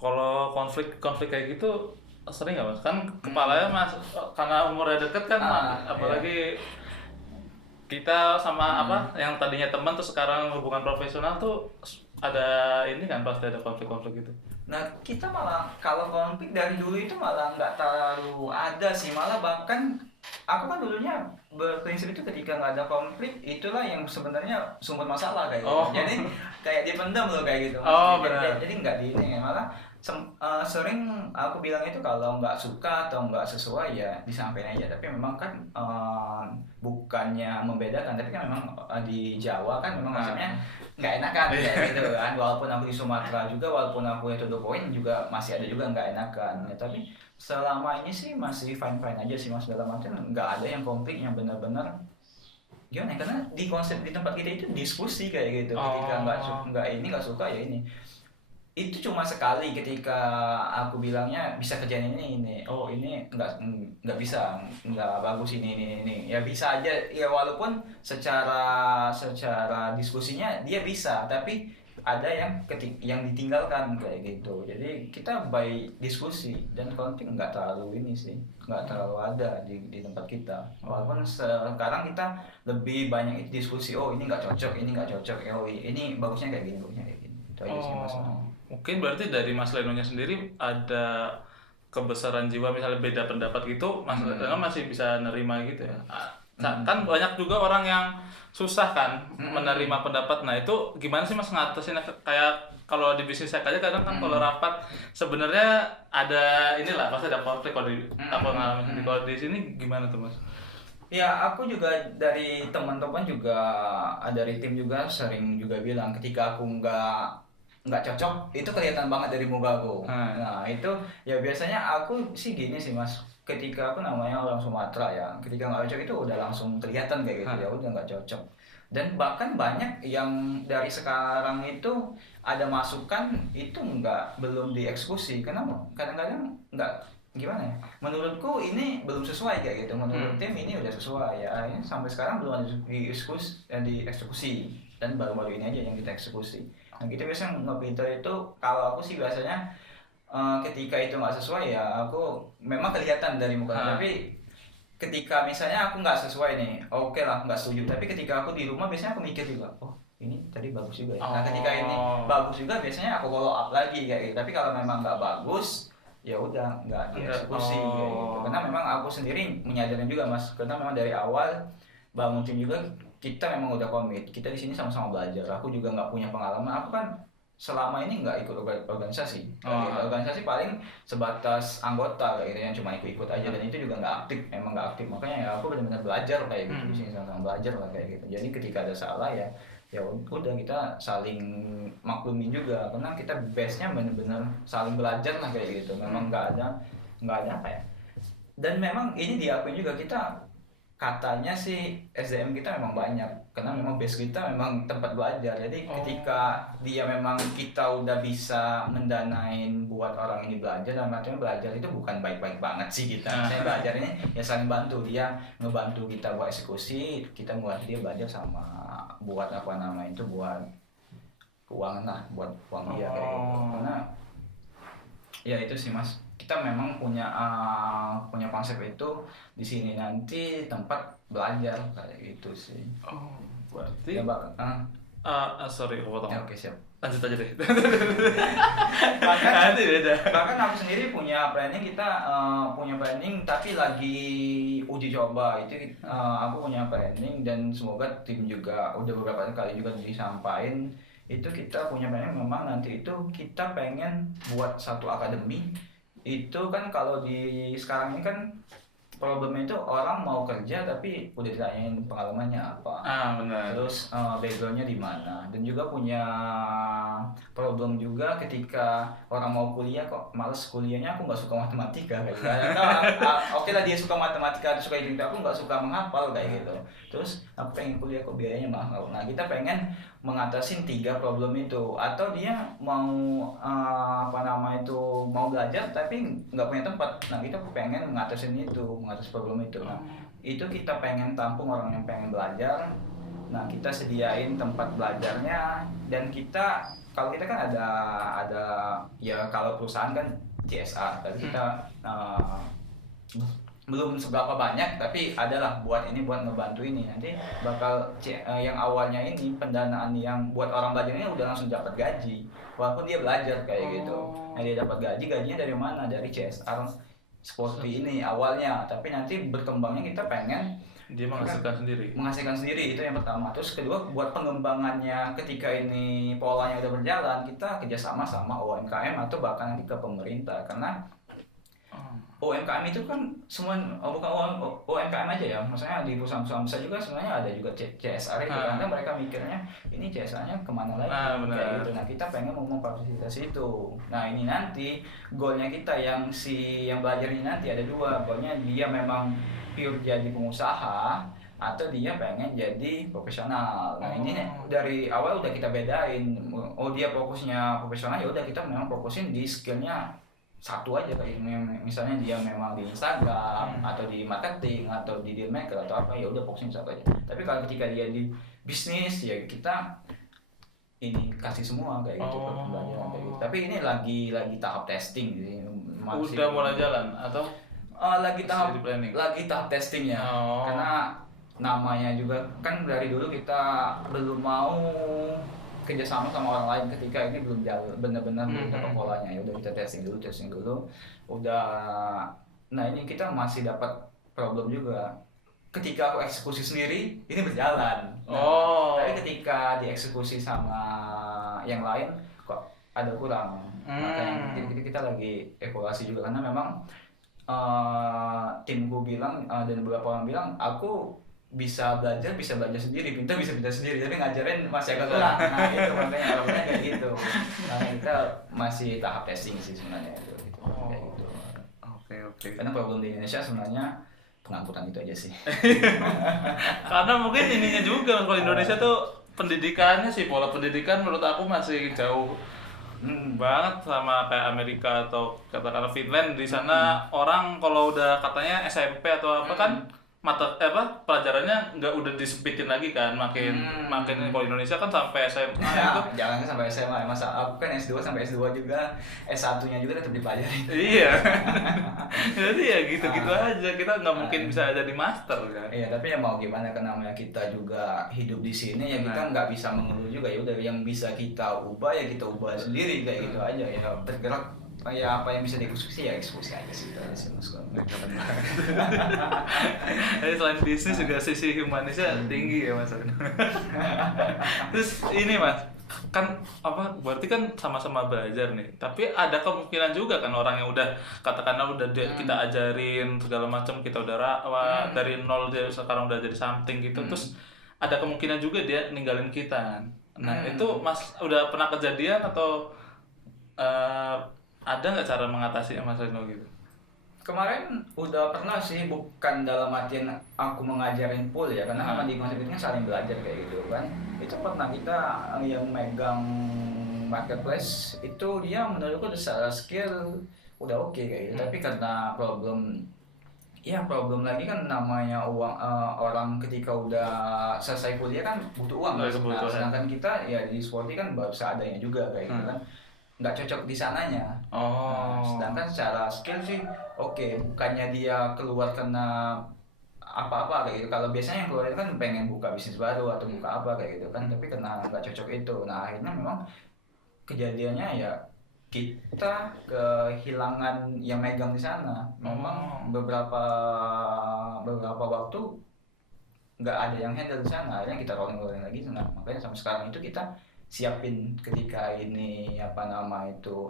Kalau konflik kayak gitu sering nggak Mas? Kan kepalanya Mas karena umurnya deket kan, apalagi kita sama apa yang tadinya teman terus sekarang hubungan profesional tuh ada ini kan pasti ada konflik gitu. Nah kita malah kalau konflik dari dulu itu malah nggak terlalu ada sih, malah bahkan aku kan dulunya berprinsip itu ketika nggak ada konflik itulah yang sebenarnya sumber masalah kayak gitu. Jadi kayak dipendam loh kayak gitu. Jadi nggak di ini, malah sering aku bilang itu kalau nggak suka atau nggak sesuai ya disampaikan aja. Tapi memang kan bukannya membedakan, tapi kan memang di Jawa kan memang maksudnya nggak enakan kayak gitu kan. Walaupun aku di Sumatera juga, walaupun aku itu 2 poin juga masih ada juga nggak enakan ya. Tapi selama ini sih masih fine aja sih Mas, dalam artian nggak ada yang konflik yang benar-benar gimana, karena di konsep di tempat kita itu diskusi kayak gitu. Ketika nggak suka ya ini, itu cuma sekali ketika aku bilangnya bisa kerjain ini, oh ini nggak bisa, nggak bagus ini ya bisa aja ya, walaupun secara diskusinya dia bisa, tapi ada yang ditinggalkan kayak gitu. Jadi kita by diskusi, dan konflik nggak terlalu ini sih, nggak terlalu ada di tempat kita. Walaupun sekarang kita lebih banyak diskusi, oh ini nggak cocok, ini nggak cocok, oh ini bagusnya kayak gini, bagusnya kayak gini. Itu aja sih Mas. Mungkin berarti dari Mas Lenonya sendiri ada kebesaran jiwa, misalnya beda pendapat gitu, Mas Leno masih bisa nerima gitu ya. Kan banyak juga orang yang susah kan menerima pendapat. Nah itu gimana sih Mas ngatasin? Kayak kalau di bisnis saya aja kadang kan kalau rapat sebenarnya ada inilah, pasti ada konflik. Kalau di sini gimana tuh Mas? Ya, aku juga dari teman-teman juga, dari tim juga sering juga bilang ketika aku nggak cocok itu kelihatan banget dari muka aku. Nah itu ya biasanya aku sih gini sih Mas, ketika aku namanya orang Sumatera ya, ketika nggak cocok itu udah langsung kelihatan kayak gitu, ya udah nggak cocok. Dan bahkan banyak yang dari sekarang itu ada masukan itu belum dieksekusi karena kadang-kadang nggak, gimana ya, menurutku ini belum sesuai kayak gitu, menurut tim ini udah sesuai ya, akhirnya sampai sekarang belum ada dieksekusi, dan baru-baru ini aja yang kita eksekusi. Nah kita biasanya nge-filter itu, kalau aku sih biasanya ketika itu nggak sesuai ya aku memang kelihatan dari muka, tapi ketika misalnya aku nggak sesuai nih, oke lah nggak setuju, tapi ketika aku di rumah biasanya aku mikir juga, oh ini tadi bagus juga ya. Nah ketika ini bagus juga biasanya aku follow up lagi kayak gitu. Tapi kalau memang nggak bagus ya udah nggak dieksekusi kayak gitu. Karena memang aku sendiri menyadari juga Mas, karena memang dari awal bangun tim juga kita memang udah komit, kita di sini sama-sama belajar. Aku juga nggak punya pengalaman, aku kan selama ini nggak ikut organisasi. Organisasi paling sebatas anggota kayak gitu, yang cuma ikut-ikut aja, dan itu juga nggak aktif, emang nggak aktif. Makanya ya aku benar-benar belajar kayak gitu di sini, sama-sama belajar lah kayak gitu. Jadi ketika ada salah ya udah kita saling maklumin juga, karena kita base-nya benar-benar saling belajar lah kayak gitu. Memang nggak ada apa ya. Dan memang ini diakui juga, kita katanya sih SDM kita memang banyak, karena memang base kita memang tempat belajar. Jadi ketika dia memang kita udah bisa mendanain buat orang ini belajar, dan artinya belajar itu bukan baik-baik banget sih kita. Saya belajar ini ya saling bantu, dia ngebantu kita buat eksekusi, kita buat dia belajar sama buat apa namanya itu, buat keuangan lah, buat uang dia kayak gitu. Karena ya itu sih Mas, kita memang punya konsep itu di sini nanti tempat belajar kayak gitu sih. Berarti ya sorry aku potong. Ya, oke siap. Lanjut aja deh. bahkan aku sendiri punya planning, kita punya planning tapi lagi uji coba itu. Aku punya planning dan semoga tim juga udah beberapa kali juga disampaikan itu, kita punya planning memang nanti itu kita pengen buat satu akademi. Itu kan kalau di sekarang ini kan problemnya itu orang mau kerja tapi udah ditanyain pengalamannya apa, benar. terus backgroundnya di mana, dan juga punya problem juga ketika orang mau kuliah kok males kuliahnya, aku nggak suka matematika kayak gitu. Oke lah dia suka matematika atau suka itu, aku nggak suka menghafal kayak gitu. Terus aku pengen kuliah kok biayanya mahal. Nah kita pengen mengatasi 3 problem itu. Atau dia mau mau belajar tapi nggak punya tempat. Nah kita pengen mengatasi problem itu. Nah itu kita pengen tampung orang yang pengen belajar. Nah kita sediain tempat belajarnya, dan kalau kita kan ada ya, kalau perusahaan kan CSR, tapi kita belum seberapa banyak, tapi adalah buat ngebantu ini. Nanti bakal yang awalnya ini pendanaan yang buat orang belajar ini udah langsung dapat gaji walaupun dia belajar kayak gitu. Nah dia dapat gajinya dari mana? Dari CSR seperti ini awalnya, tapi nanti berkembangnya kita pengen dia menghasilkan sendiri, itu yang pertama. Terus kedua, buat pengembangannya ketika ini polanya udah berjalan, kita kerjasama sama UMKM atau bahkan nanti ke pemerintah. Karena UMKM itu kan semua bukan UMKM aja ya, maksudnya di perusahaan-perusahaan besar juga sebenarnya ada juga CSR itu, karena mereka mikirnya ini CSR-nya kemana lagi kayak gitu. Nah kita pengen memfasilitasi itu. Nah ini nanti goalnya kita yang belajar ini nanti ada 2, goalnya dia memang pure jadi pengusaha, atau dia pengen jadi profesional. Nah ini dari awal udah kita bedain. Oh dia fokusnya profesional, ya udah kita memang fokusin di skillnya satu aja, kayak misalnya dia memang di Instagram atau di marketing atau di deal maker atau apa, ya udah fokusin satu aja. Tapi kalau ketika dia di bisnis ya kita ini kasih semua kayak gitu pembelajaran kayak gitu. Tapi ini lagi tahap testing sih. Udah mulai jalan atau lagi tahap testingnya. Karena namanya juga kan dari dulu kita belum mau kerjasama sama orang lain ketika ini belum jalan benar-benar belum dapat polanya. Ya udah kita testing dulu. Udah, nah ini kita masih dapat problem juga. Ketika aku eksekusi sendiri ini berjalan. Tapi ketika dieksekusi sama yang lain kok ada kurang. Makanya kita lagi evaluasi juga, karena memang timku bilang dan beberapa orang bilang aku bisa belajar sendiri, pintar bisa sendiri, tapi ngajarin masih agak kurang. Nah itu makanya problemnya kayak gitu. Nah kita masih tahap testing sih sebenarnya itu. Kayak gitu. Oke. Karena problem di Indonesia sebenarnya pengangkutan itu aja sih. Karena mungkin ininya juga kalau Indonesia tuh pendidikannya sih, pola pendidikan menurut aku masih jauh banget sama kayak Amerika atau katakanlah Finland. Di sana orang kalau udah katanya SMP atau apa kan pelajarannya nggak udah disempitin lagi kan, makin kalau Indonesia kan sampai SMA itu jalannya sampai SMA. Masa aku kan S2 sampai S2 juga, S1-nya juga tetap dipelajarin. Iya. Jadi ya gitu-gitu aja, kita nggak mungkin bisa jadi master kan. Iya, tapi ya mau gimana, karena namanya kita juga hidup di sini ya kita nggak bisa mengeluh juga. Ya udah, yang bisa kita ubah ya kita ubah sendiri kayak gitu aja ya, bergerak. Ya apa yang bisa dieksekusi ya eksekusi aja sih, itu aja sih Mas. Jadi selain bisnis juga sisi humanisnya tinggi ya Mas. Terus ini Mas, kan berarti kan sama-sama belajar nih, tapi ada kemungkinan juga kan orang yang udah katakanlah udah kita ajarin segala macam, kita udah dari nol dia sekarang udah jadi something gitu, terus ada kemungkinan juga dia ninggalin kita kan. Nah itu Mas udah pernah kejadian atau ada nggak cara mengatasi Mas Reno gitu? Kemarin udah pernah sih, bukan dalam artian aku mengajarin full ya, karena kan di konsep itu kan saling belajar kayak gitu kan. Itu pernah kita yang megang marketplace itu dia menurutku secara skill udah oke kayak gitu, tapi karena problem lagi kan namanya uang, orang ketika udah selesai kuliah kan butuh uang. Nah, sedangkan kita ya di Sporty kan baru seadanya juga kayak gitu kan, nggak cocok di sananya. Nah, sedangkan secara skill sih oke, bukannya dia keluar karena apa-apa kayak gitu. Kalau biasanya yang keluar itu kan pengen buka bisnis baru atau buka apa kayak gitu kan, tapi karena nggak cocok itu. Nah akhirnya memang kejadiannya ya kita kehilangan yang megang di sana. Memang beberapa waktu nggak ada yang handle di sana, akhirnya kita rolling lagi. Nah makanya sampai sekarang itu kita siapin ketika ini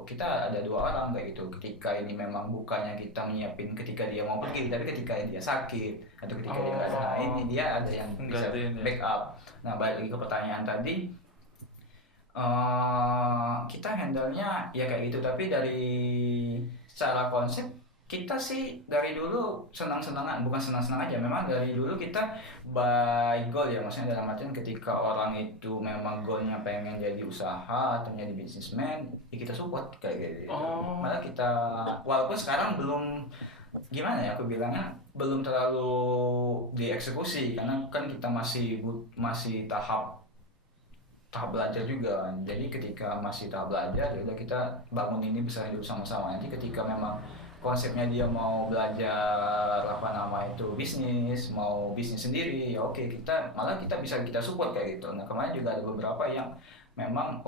kita ada 2 orang kayak gitu. Ketika ini memang bukannya kita menyiapin ketika dia mau pergi, tapi ketika dia sakit atau ketika dia nggak ada, nah ini dia ada yang bisa backup. Nah balik lagi ke pertanyaan tadi, kita handle-nya ya kayak gitu. Tapi dari secara konsep kita sih dari dulu senang-senangan, bukan senang-senang aja, memang dari dulu kita by goal ya, maksudnya dalam artian ketika orang itu memang goalnya pengen jadi usaha atau jadi businessman, ya kita support kayak gitu. Malah kita, walaupun sekarang belum gimana ya aku bilangnya, belum terlalu dieksekusi karena kan kita masih tahap belajar juga. Jadi ketika masih tahap belajar ya udah kita bangun ini besar dulu sama-sama. Nanti ketika memang konsepnya dia mau belajar bisnis, mau bisnis sendiri, ya oke, kita bisa kita support kayak gitu. Nah kemarin juga ada beberapa yang memang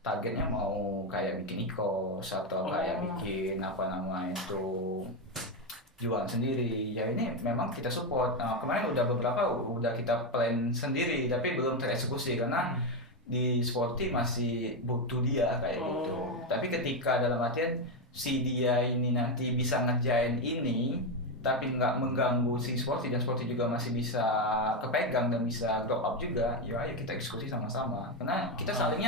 targetnya mau kayak bikin e-commerce atau kayak bikin jualan sendiri. Ya ini memang kita support. Nah, kemarin udah kita plan sendiri tapi belum tereksekusi karena di Sporty masih butuh dia kayak gitu. Tapi ketika dalam artian si dia ini nanti bisa ngerjain ini tapi nggak mengganggu si Sporty, dan Sporty juga masih bisa kepegang dan bisa grow up juga, ya ayo kita diskusi sama-sama. Karena kita saling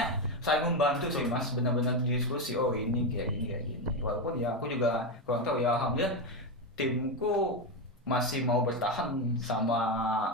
membantu sih Mas, benar-benar diskusi, ini kayak gini. Walaupun ya aku juga kurang tahu ya, alhamdulillah timku masih mau bertahan sama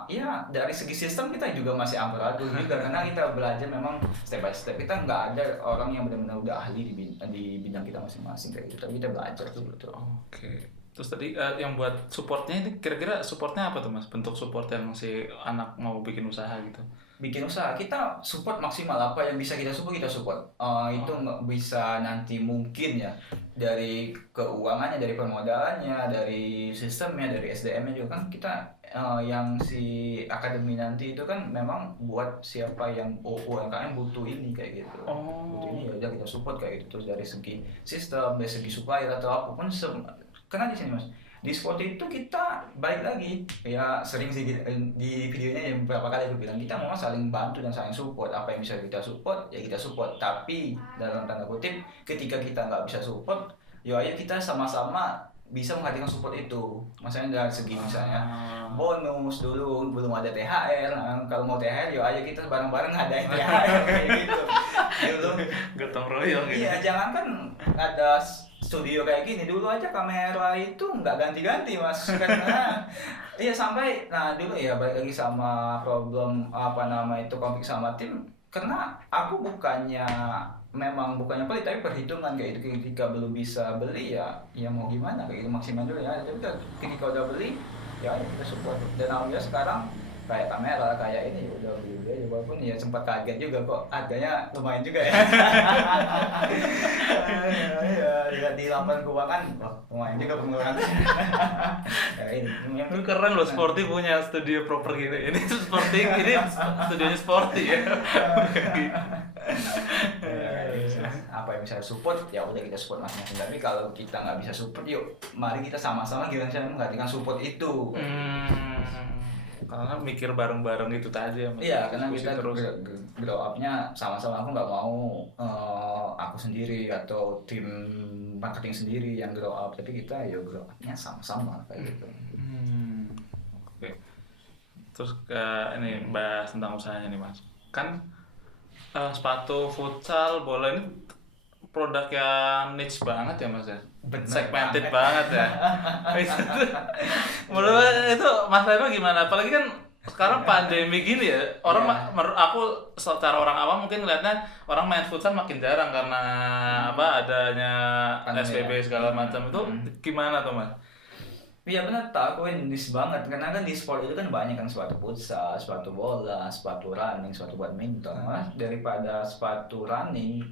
ya dari segi sistem kita juga masih amburadul juga karena kita belajar memang step by step, kita nggak ada orang yang benar-benar udah ahli di bidang kita masing-masing kayak gitu, tapi kita belajar gitu. Oke. Terus tadi yang buat supportnya ini kira-kira supportnya apa tuh Mas? Bentuk support yang si anak mau bikin usaha gitu. Bikin usaha kita support maksimal, apa yang bisa kita support kita support. Itu nggak bisa nanti mungkin ya dari keuangannya, dari permodalannya, dari sistemnya, dari SDM-nya juga kan kita yang si akademi nanti itu kan memang buat siapa yang UMKM butuh ini kayak gitu. Butuh ini ya udah kita support kayak gitu, terus dari segi sistem, dari segi supplier atau apapun karena di sini Mas di sport itu kita balik lagi ya sering sih di videonya yang beberapa kali aku bilang kita memang saling bantu dan saling support, apa yang bisa kita support ya kita support, tapi dalam tanda kutip ketika kita nggak bisa support ya ayo kita sama-sama bisa menghadirkan support itu, maksudnya dari segi misalnya bonus dulu belum ada THR, kalau mau THR ya ayo kita bareng-bareng ngadain THR kayak gitu dulu gotong royong gitu. iya jangan kan ada studio kayak gini dulu aja kamera itu nggak ganti-ganti Mas karena iya sampai nah dulu ya balik lagi sama problem apa nama itu konflik sama tim karena aku memang bukannya pelit tapi perhitungan kayak itu, ketika belum bisa beli ya mau gimana kayak itu maksimal dulu ya, tapi ketika udah beli ya kita support, dan alhamdulillah sekarang kayak kamera kayak ini udah beli aja, walaupun ya sempat kaget juga kok harganya lumayan juga ya. Ya di lapangan keuangan lumayan juga pengeluaran. Ya ini Lu keren loh, Sporty punya studio proper gitu. Ini Sporty, ini studionya Sporty ya. Apa yang bisa support ya udah kita support masing-masing, tapi kalau kita nggak bisa support yuk mari kita sama-sama gimana cara menggantikan support itu. Karena mikir bareng-bareng itu tadi ya. Iya, karena kita grow up-nya sama-sama, aku nggak mau aku sendiri atau tim marketing sendiri yang grow up, tapi kita ya grow up-nya sama-sama kayak gitu. Oke. Terus ini bahas tentang usahanya nih Mas. Kan sepatu futsal bola ini produk yang niche banget ya Mas ya. Segmented banget ya. Menurut itu Mas Lema gimana? Apalagi kan sekarang pandemi gini ya, orang aku secara orang awam mungkin ngeliatnya orang main futsal makin jarang karena adanya SPB segala macam itu gimana tuh Mas? Iya benar, tak aku niche banget karena kan di sport itu kan banyak kan sepatu futsal, sepatu bola, sepatu running, sepatu badminton. Daripada sepatu running,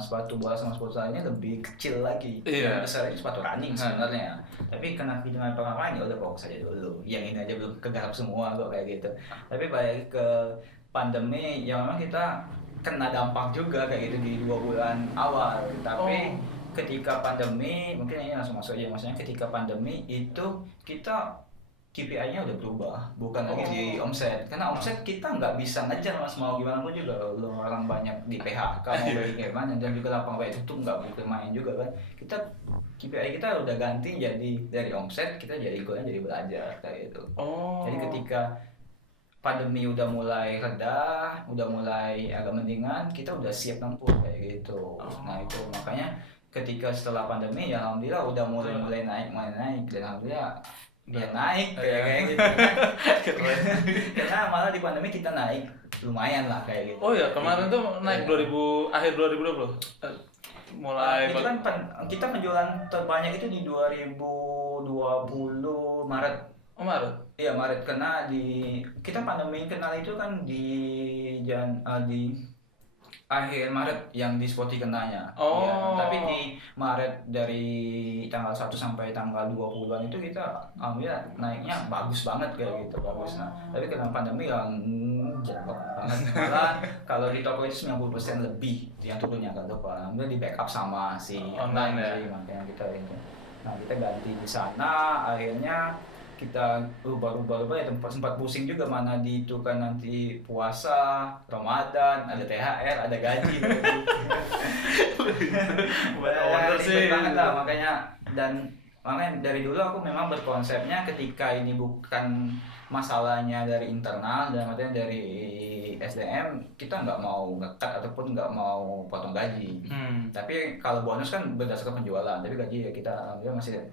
sepatu bola sama sepatu lainnya lebih kecil lagi. Iya. Yang besar itu sepatu running sebenarnya. Tapi karena dengan pengalaman ya udah fokus aja dulu. Yang ini aja belum kegarap semua kok kayak gitu. Tapi balik ke pandemi yang memang kita kena dampak juga kayak gitu di 2 bulan awal. Tapi ketika pandemi mungkin ini langsung masuk aja, maksudnya ketika pandemi itu kita KPI-nya udah berubah, bukan lagi di omset, karena omset kita nggak bisa ngejar Mas, mau gimana pun juga lo orang banyak di PHK mau beli gimana, dan juga lapangan baik tutup nggak mungkin main juga kan, kita KPI kita udah ganti jadi dari omset kita jadi goalnya jadi belajar kayak gitu. Jadi ketika pandemi udah mulai reda, udah mulai agak mendingan, kita udah siap nempuh kayak gitu. Nah itu makanya ketika setelah pandemi ya alhamdulillah udah mulai naik dan alhamdulillah ya naik kayak gitu. Karena malah di pandemi kita naik lumayan lah kayak gitu. Oh ya, kemarin tuh naik 2000 akhir 2020. Mulai itu kan kita penjualan terbanyak itu di 2020 Maret. Oh Maret. Iya Maret, karena kita pandemi kenal itu kan di akhir Maret yang di Spotify kenanya. Ya, tapi di Maret dari tanggal 1 sampai tanggal 20-an itu kita alhamdulillah naiknya bagus banget kayak gitu, bagus. Nah, tapi karena pandemi yang jelek banget. Malah kalau di toko itu 90% lebih yang turunnya kan toko. Alhamdulillah di backup sama si online ya. Makanya kita ini. Nah, kita ganti di sana akhirnya kita rubah ya, sempat pusing juga mana di itu kan nanti puasa, Ramadan, ada THR, ada gaji gitu. Ribet banget lah makanya dari dulu aku memang berkonsepnya ketika ini bukan masalahnya dari internal dan artinya dari SDM, kita nggak mau ngekat ataupun nggak mau potong gaji. Tapi kalau bonus kan berdasarkan penjualan, tapi gaji ya kita alhamdulillah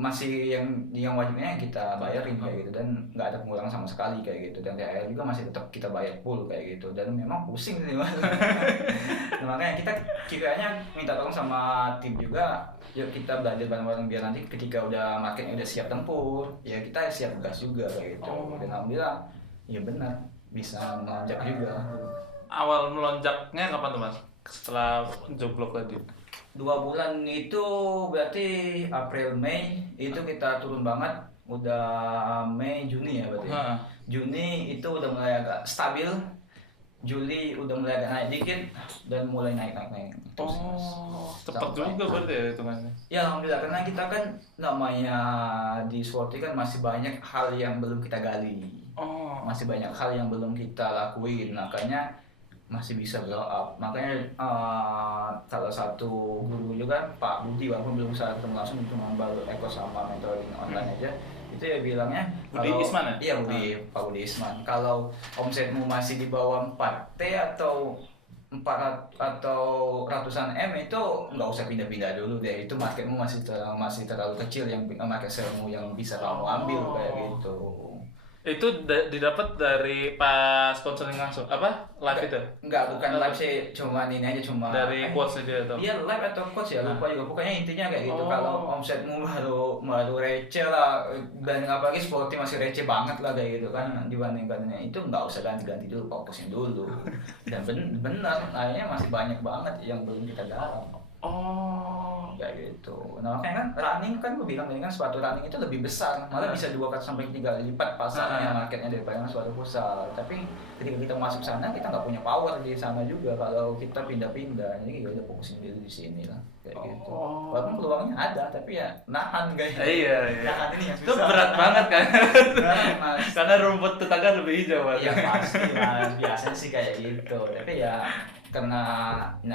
masih yang wajibnya kita bayarin kayak gitu, dan nggak ada pengurangan sama sekali kayak gitu, dan THR juga masih tetap kita bayar full kayak gitu, dan memang pusing sih mas. Nah, makanya kita kiranya minta tolong sama tim juga, yuk kita belajar bareng-bareng biar nanti ketika udah marketnya udah siap tempur ya kita siap gas juga kayak gitu. Dan alhamdulillah ya benar bisa melonjak juga. Awal melonjaknya kapan tuh mas? Setelah joblok tadi? 2 bulan itu berarti April Mei itu kita turun banget, udah Mei Juni ya berarti. Juni itu udah mulai agak stabil, Juli udah mulai agak naik dikit, dan mulai naik. Cepat juga berarti ya hitungannya. Ya alhamdulillah, karena kita kan namanya di Sporty kan masih banyak hal yang belum kita gali, masih banyak hal yang belum kita lakuin, makanya masih bisa blow up. Makanya salah satu guru juga Pak Budi, walaupun belum saya ketemu langsung, cuma baru Eko sama mentoring online aja, itu ya bilangnya Budi Isman ya? Iya Pak Budi Isman, kalau omsetmu masih di bawah 4T atau 4 atau ratusan M itu nggak usah pindah-pindah dulu deh, itu marketmu masih terlalu kecil yang market share-mu yang bisa kamu ambil kayak gitu. Itu didapat dari pas sponsoring langsung apa live itu? Bukan live sih, cuma ini aja, cuma dari quotes dia atau? Iya live atau quotes ya, lupa juga, pokoknya intinya kayak gitu. Kalau omsetmu baru receh lah, dan apalagi Sporty masih receh banget lah kayak gitu kan, dibandingkannya itu nggak usah ganti dulu, fokusin dulu. Dan benar akhirnya masih banyak banget yang belum kita garap. Kayak gitu. Nah makanya kan running kan gue bilang tadi kan, sepatu running itu lebih besar, malah bisa 2 sampai 3 kali lipat pasarnya, marketnya daripada sepatu futsal. Tapi ketika kita masuk sana kita nggak punya power di sana juga kalau kita pindah-pindah, jadi ya udah fokusin dulu di sini lah kayak gitu. Walaupun peluangnya ada, tapi ya nahan guys. Iya. Nahan ini yang Itu susah. berat banget kan? Mas. Karena rumput tetangga lebih hijau mas. Iya pasti mas, biasanya sih kayak gitu. Tapi ya karena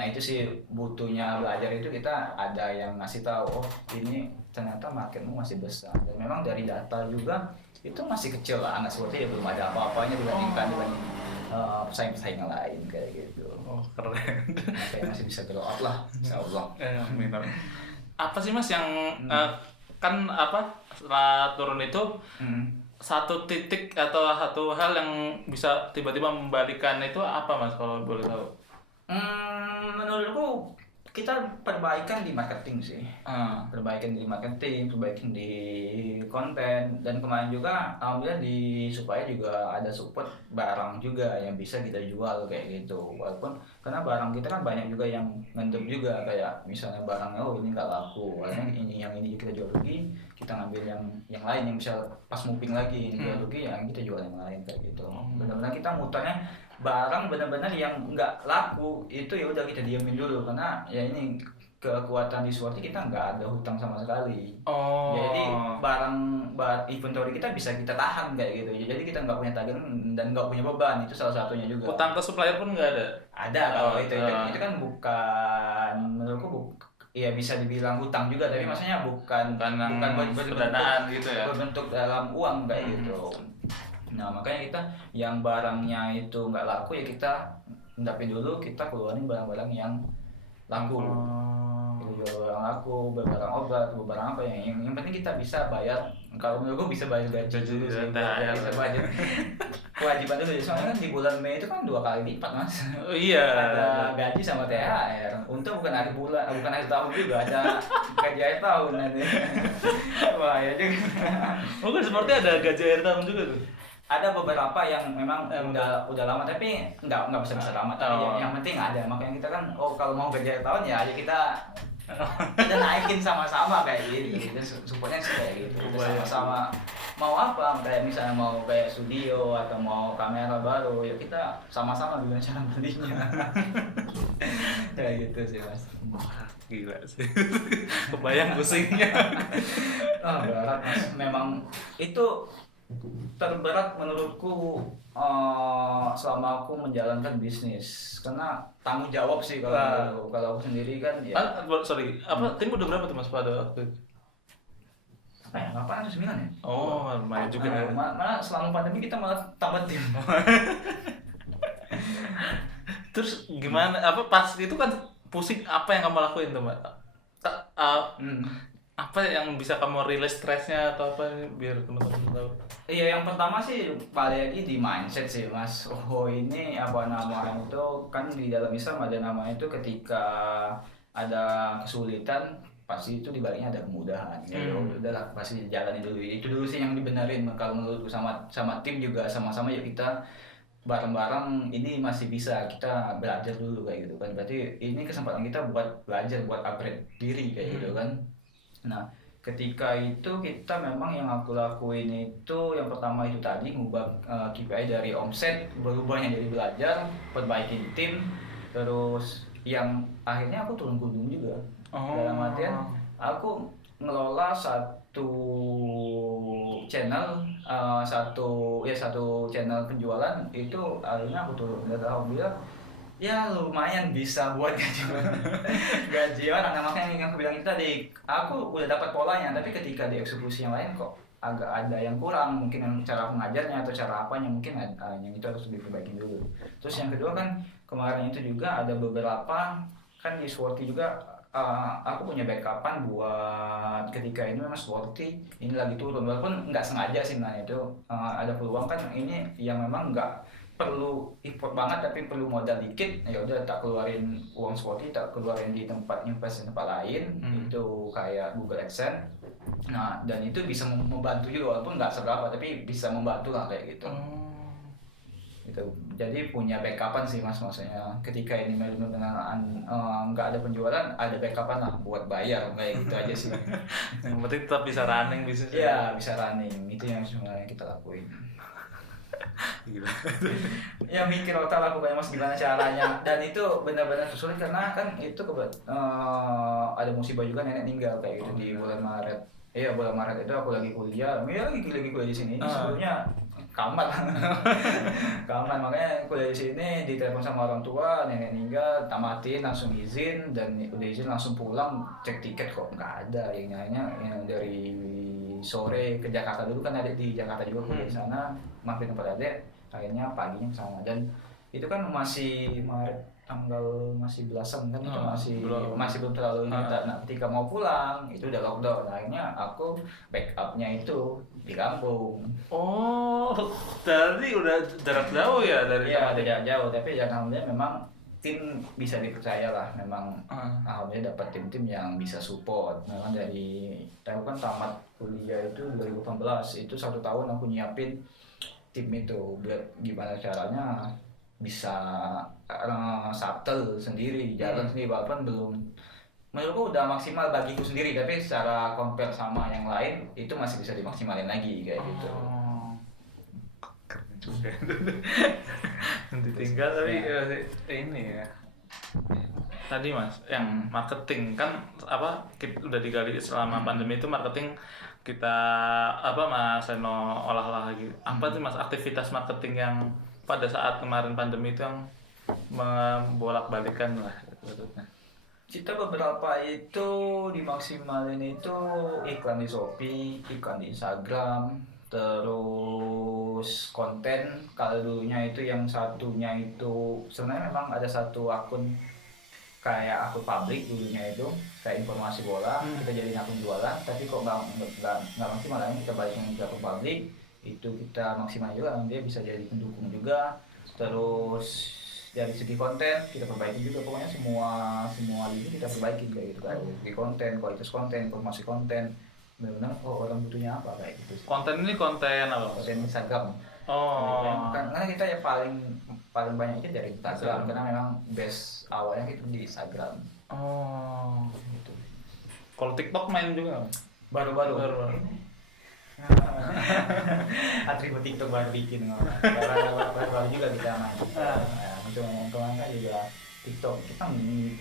itu sih butuhnya belajar, itu kita ada yang ngasih tahu, ini ternyata marketmu masih besar, dan memang dari data juga itu masih kecil lah, anak seperti ya belum ada apa-apanya dibanding pesaing-pesaing yang lain kayak gitu. Keren. Makanya masih bisa grow up lah, insyaallah. Amin. Apa sih mas yang kan apa setelah turun itu satu titik atau satu hal yang bisa tiba-tiba membalikan itu apa mas kalau boleh tahu? Menurutku kita perbaikan di marketing sih, perbaikan di marketing, perbaikan di konten, dan kemarin juga alhamdulillah supaya juga ada support barang juga yang bisa kita jual kayak gitu. Walaupun karena barang kita kan banyak juga yang ngendep juga, kayak misalnya barangnya ini nggak laku, ini kita jual rugi, kita ngambil yang lain yang bisa pas moving lagi ini jual rugi, yang kita jual yang lain kayak gitu. Benar-benar kita muternya barang benar-benar yang nggak laku itu ya udah kita diamin dulu, karena ya ini kekuatan di Sporty kita nggak ada hutang sama sekali. Jadi barang inventory kita bisa kita tahan kayak gitu, jadi kita nggak punya tagihan dan nggak punya beban, itu salah satunya juga. Utang ke supplier pun nggak ada? Ada kalau itu kan bukan, menurutku ya bisa dibilang hutang juga, tapi maksudnya bukan pendanaan gitu ya, berbentuk dalam uang kayak gitu. Nah makanya kita yang barangnya itu nggak laku ya kita endapin dulu, kita keluarin barang-barang yang laku. Kita jual barang laku, barang obat, barang apa yang penting kita bisa bayar. Kalau menurut gue bisa bayar gaji dulu sih, bisa bayar kewajiban dulu. Soalnya kan di bulan Mei itu kan 2 kali lipat mas. Iya. Ada gaji sama THR. Untung bukan akhir bulan, bukan akhir tahun juga, ada gaji akhir tahun nanti. Bahaya juga. Mungkin seperti ada gaji akhir tahun juga tuh. Ada beberapa yang memang udah lama, tapi nggak bisa lama, tapi yang penting ada. Makanya kita kan kalau mau gaji tahun ya aja kita naikin sama-sama kayak gitu. Supportnya sih kayak gitu, kita sama-sama mau apa, kayak misalnya mau kayak studio atau mau kamera baru ya kita sama-sama gimana cara belinya. Kayak gitu sih mas. Gila sih. Kebayang pusingnya. Berat mas, memang itu terberat menurutku selama aku menjalankan bisnis, karena tanggung jawab sih kalau aku sendiri kan ya. Tim udah berapa tuh mas pada waktu itu? Apa ya, 8 atau 9 ya? Lumayan juga ya. Malah selama pandemi kita malah tambah tim. Terus gimana, pas itu kan pusing, apa yang kamu lakuin tuh mbak? apa yang bisa kamu rilis stresnya atau apa biar teman-teman tahu? Iya, yang pertama sih balik lagi di mindset sih Mas. Oh ini apa namanya itu kan di dalam Islam ada namanya itu ketika ada kesulitan pasti itu dibaliknya ada kemudahan. Ya udahlah pasti jalani dulu. Itu dulu sih yang dibenerin kalau menurutku sama sama tim juga sama-sama ya kita bareng-bareng ini masih bisa kita belajar dulu kayak gitu kan. Berarti ini kesempatan kita buat belajar buat upgrade diri kayak gitu kan. Nah, ketika itu kita memang yang aku lakuin itu yang pertama itu tadi ngubah KPI dari omset berubahnya jadi belajar, perbaikin tim, terus yang akhirnya aku turun gunung juga. Dalam artian aku ngelola satu channel satu channel penjualan itu akhirnya aku turun dan alhamdulillah ya lumayan bisa buat gaji orang. Nah makanya yang aku bilang itu tadi aku udah dapat polanya tapi ketika dieksekusi yang lain kok agak ada yang kurang, mungkin yang cara pengajarnya atau cara apanya mungkin yang itu harus diperbaiki dulu. Terus yang kedua kan kemarin itu juga ada beberapa kan di Sporty juga aku punya backupan buat ketika ini memang Sporty ini lagi turun walaupun nggak sengaja sih. Nah itu ada peluang kan ini yang memang nggak perlu import banget tapi perlu modal dikit, ya udah tak keluarin uang Sporty, tak keluarin di tempat invest di tempat lain. Itu kayak Google AdSense. Nah dan itu bisa membantu juga walaupun nggak seberapa tapi bisa membantu lah kayak gitu. Gitu. Jadi punya backupan sih Mas, maksudnya ketika ini benar-benar nggak ada penjualan ada backupan lah buat bayar kayak gitu aja sih. Yang penting tetap bisa running bisnis. Iya bisa running, itu yang sebenarnya kita lakuin. Gila. Ya mikir otak lah pokoknya Mas gimana caranya, dan itu benar-benar sulit karena kan itu ada musibah juga, nenek meninggal kayak gitu di bulan Maret. Iya bulan Maret itu aku lagi kuliah, ya lagi kuliah di sini. Ini sebelumnya kamar kamar makanya kuliah di sini ditelepon sama orang tua, nenek meninggal, tamatin langsung izin dan udah izin langsung pulang, cek tiket kok nggak ada yang dari sore ke Jakarta dulu kan ada di Jakarta juga kuliah di sana, mampir tempat adek akhirnya paginya ke sana dan itu kan masih Maret tanggal masih belasan kan itu masih belum terlalu ini. Nah ketika mau pulang itu udah lockdown, akhirnya aku backupnya itu di kampung. Jadi udah jarak jauh ya dari Iya jarak jauh tapi ya alhamdulillah memang tim bisa dipercaya lah, memang alhamdulillah dapat tim-tim yang bisa support. Memang dari aku kan tamat kuliah itu 2018 itu 1 tahun aku nyiapin tim itu buat gimana caranya bisa shuttle sendiri, jalan sendiri walaupun belum menurutku udah maksimal bagiku sendiri tapi secara compare sama yang lain itu masih bisa dimaksimalin lagi kayak gitu. Keren juga. Ditinggal tapi ini ya. Tadi Mas, yang marketing kan kita udah digali selama pandemi itu marketing kita Mas Reno olah lagi. Apa sih Mas aktivitas marketing yang pada saat kemarin pandemi itu yang membolak-balikan lah sebetulnya? Kita beberapa itu dimaksimalin itu iklan di Shopee, iklan di Instagram, terus konten. Kalau dulunya itu yang satunya itu sebenarnya memang ada satu akun kayak akun publik dulunya itu kayak informasi bola, kita jadiin akun jualan tapi kok nggak maksimal, kita balikin ke akun publik itu kita maksimal juga, dia bisa jadi pendukung juga. Terus dari segi konten kita perbaiki juga, pokoknya semua ini kita perbaiki kayak gitu kan. Segi konten, kualitas konten, informasi konten, benar-benar orang butuhnya apa kayak gitu. Konten ini konten apa? Konten Instagram. Karena kita ya paling banyak itu dari Instagram karena memang base awalnya itu di Instagram. Gitu. Kalau TikTok main juga? Baru-baru. Atribut TikTok baru bikin, baru juga kita main. Untung-untungan kan juga TikTok kita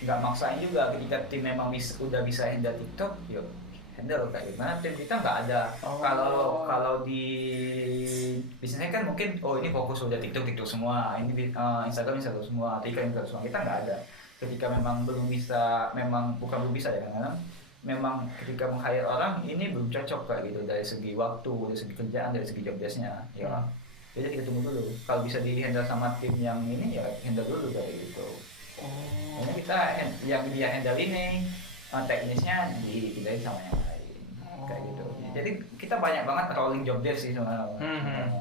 nggak maksain juga, ketika tim memang udah bisa handle TikTok, yuk handle kayak gimana. Tim kita nggak ada. Kalau di bisnisnya kan mungkin ini fokus udah TikTok semua, ini Instagram semua, Instagram semua, kita nggak ada. Ketika memang belum bisa, memang bukan belum bisa ya kan, memang ketika meng-hire orang ini belum cocok kayak gitu dari segi waktu, dari segi kerjaan, dari segi job desk-nya ya. Jadi kita tunggu dulu. Kalau bisa di-handle sama tim yang ini ya handle dulu kayak gitu. Karena kita yang dia handle ini teknisnya dipindahin sama yang lain. kayak gitu. Jadi kita banyak banget rolling job desk sih sebenarnya.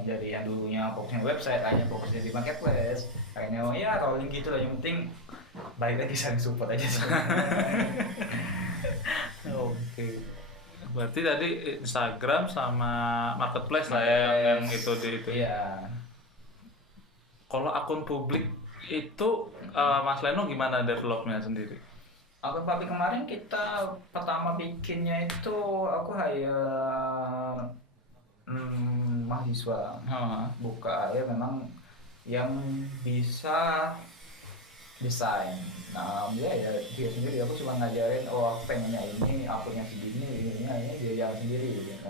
Dari yang dulunya fokusnya website, akhirnya fokusnya di marketplace, akhirnya ya rolling gitu lah. Yang penting balik lagi saling support aja sih. Oke. Berarti tadi Instagram sama marketplace lah ya yang itu di itu. Iya. Kalau akun publik itu Mas Leno gimana developnya sendiri? Akun publik kemarin kita pertama bikinnya itu aku mahasiswa buka ya memang yang bisa desain. Nah dia sendiri aku cuma ngajarin aku pengennya ini, akunnya segini, ini dia jalan sendiri gitu.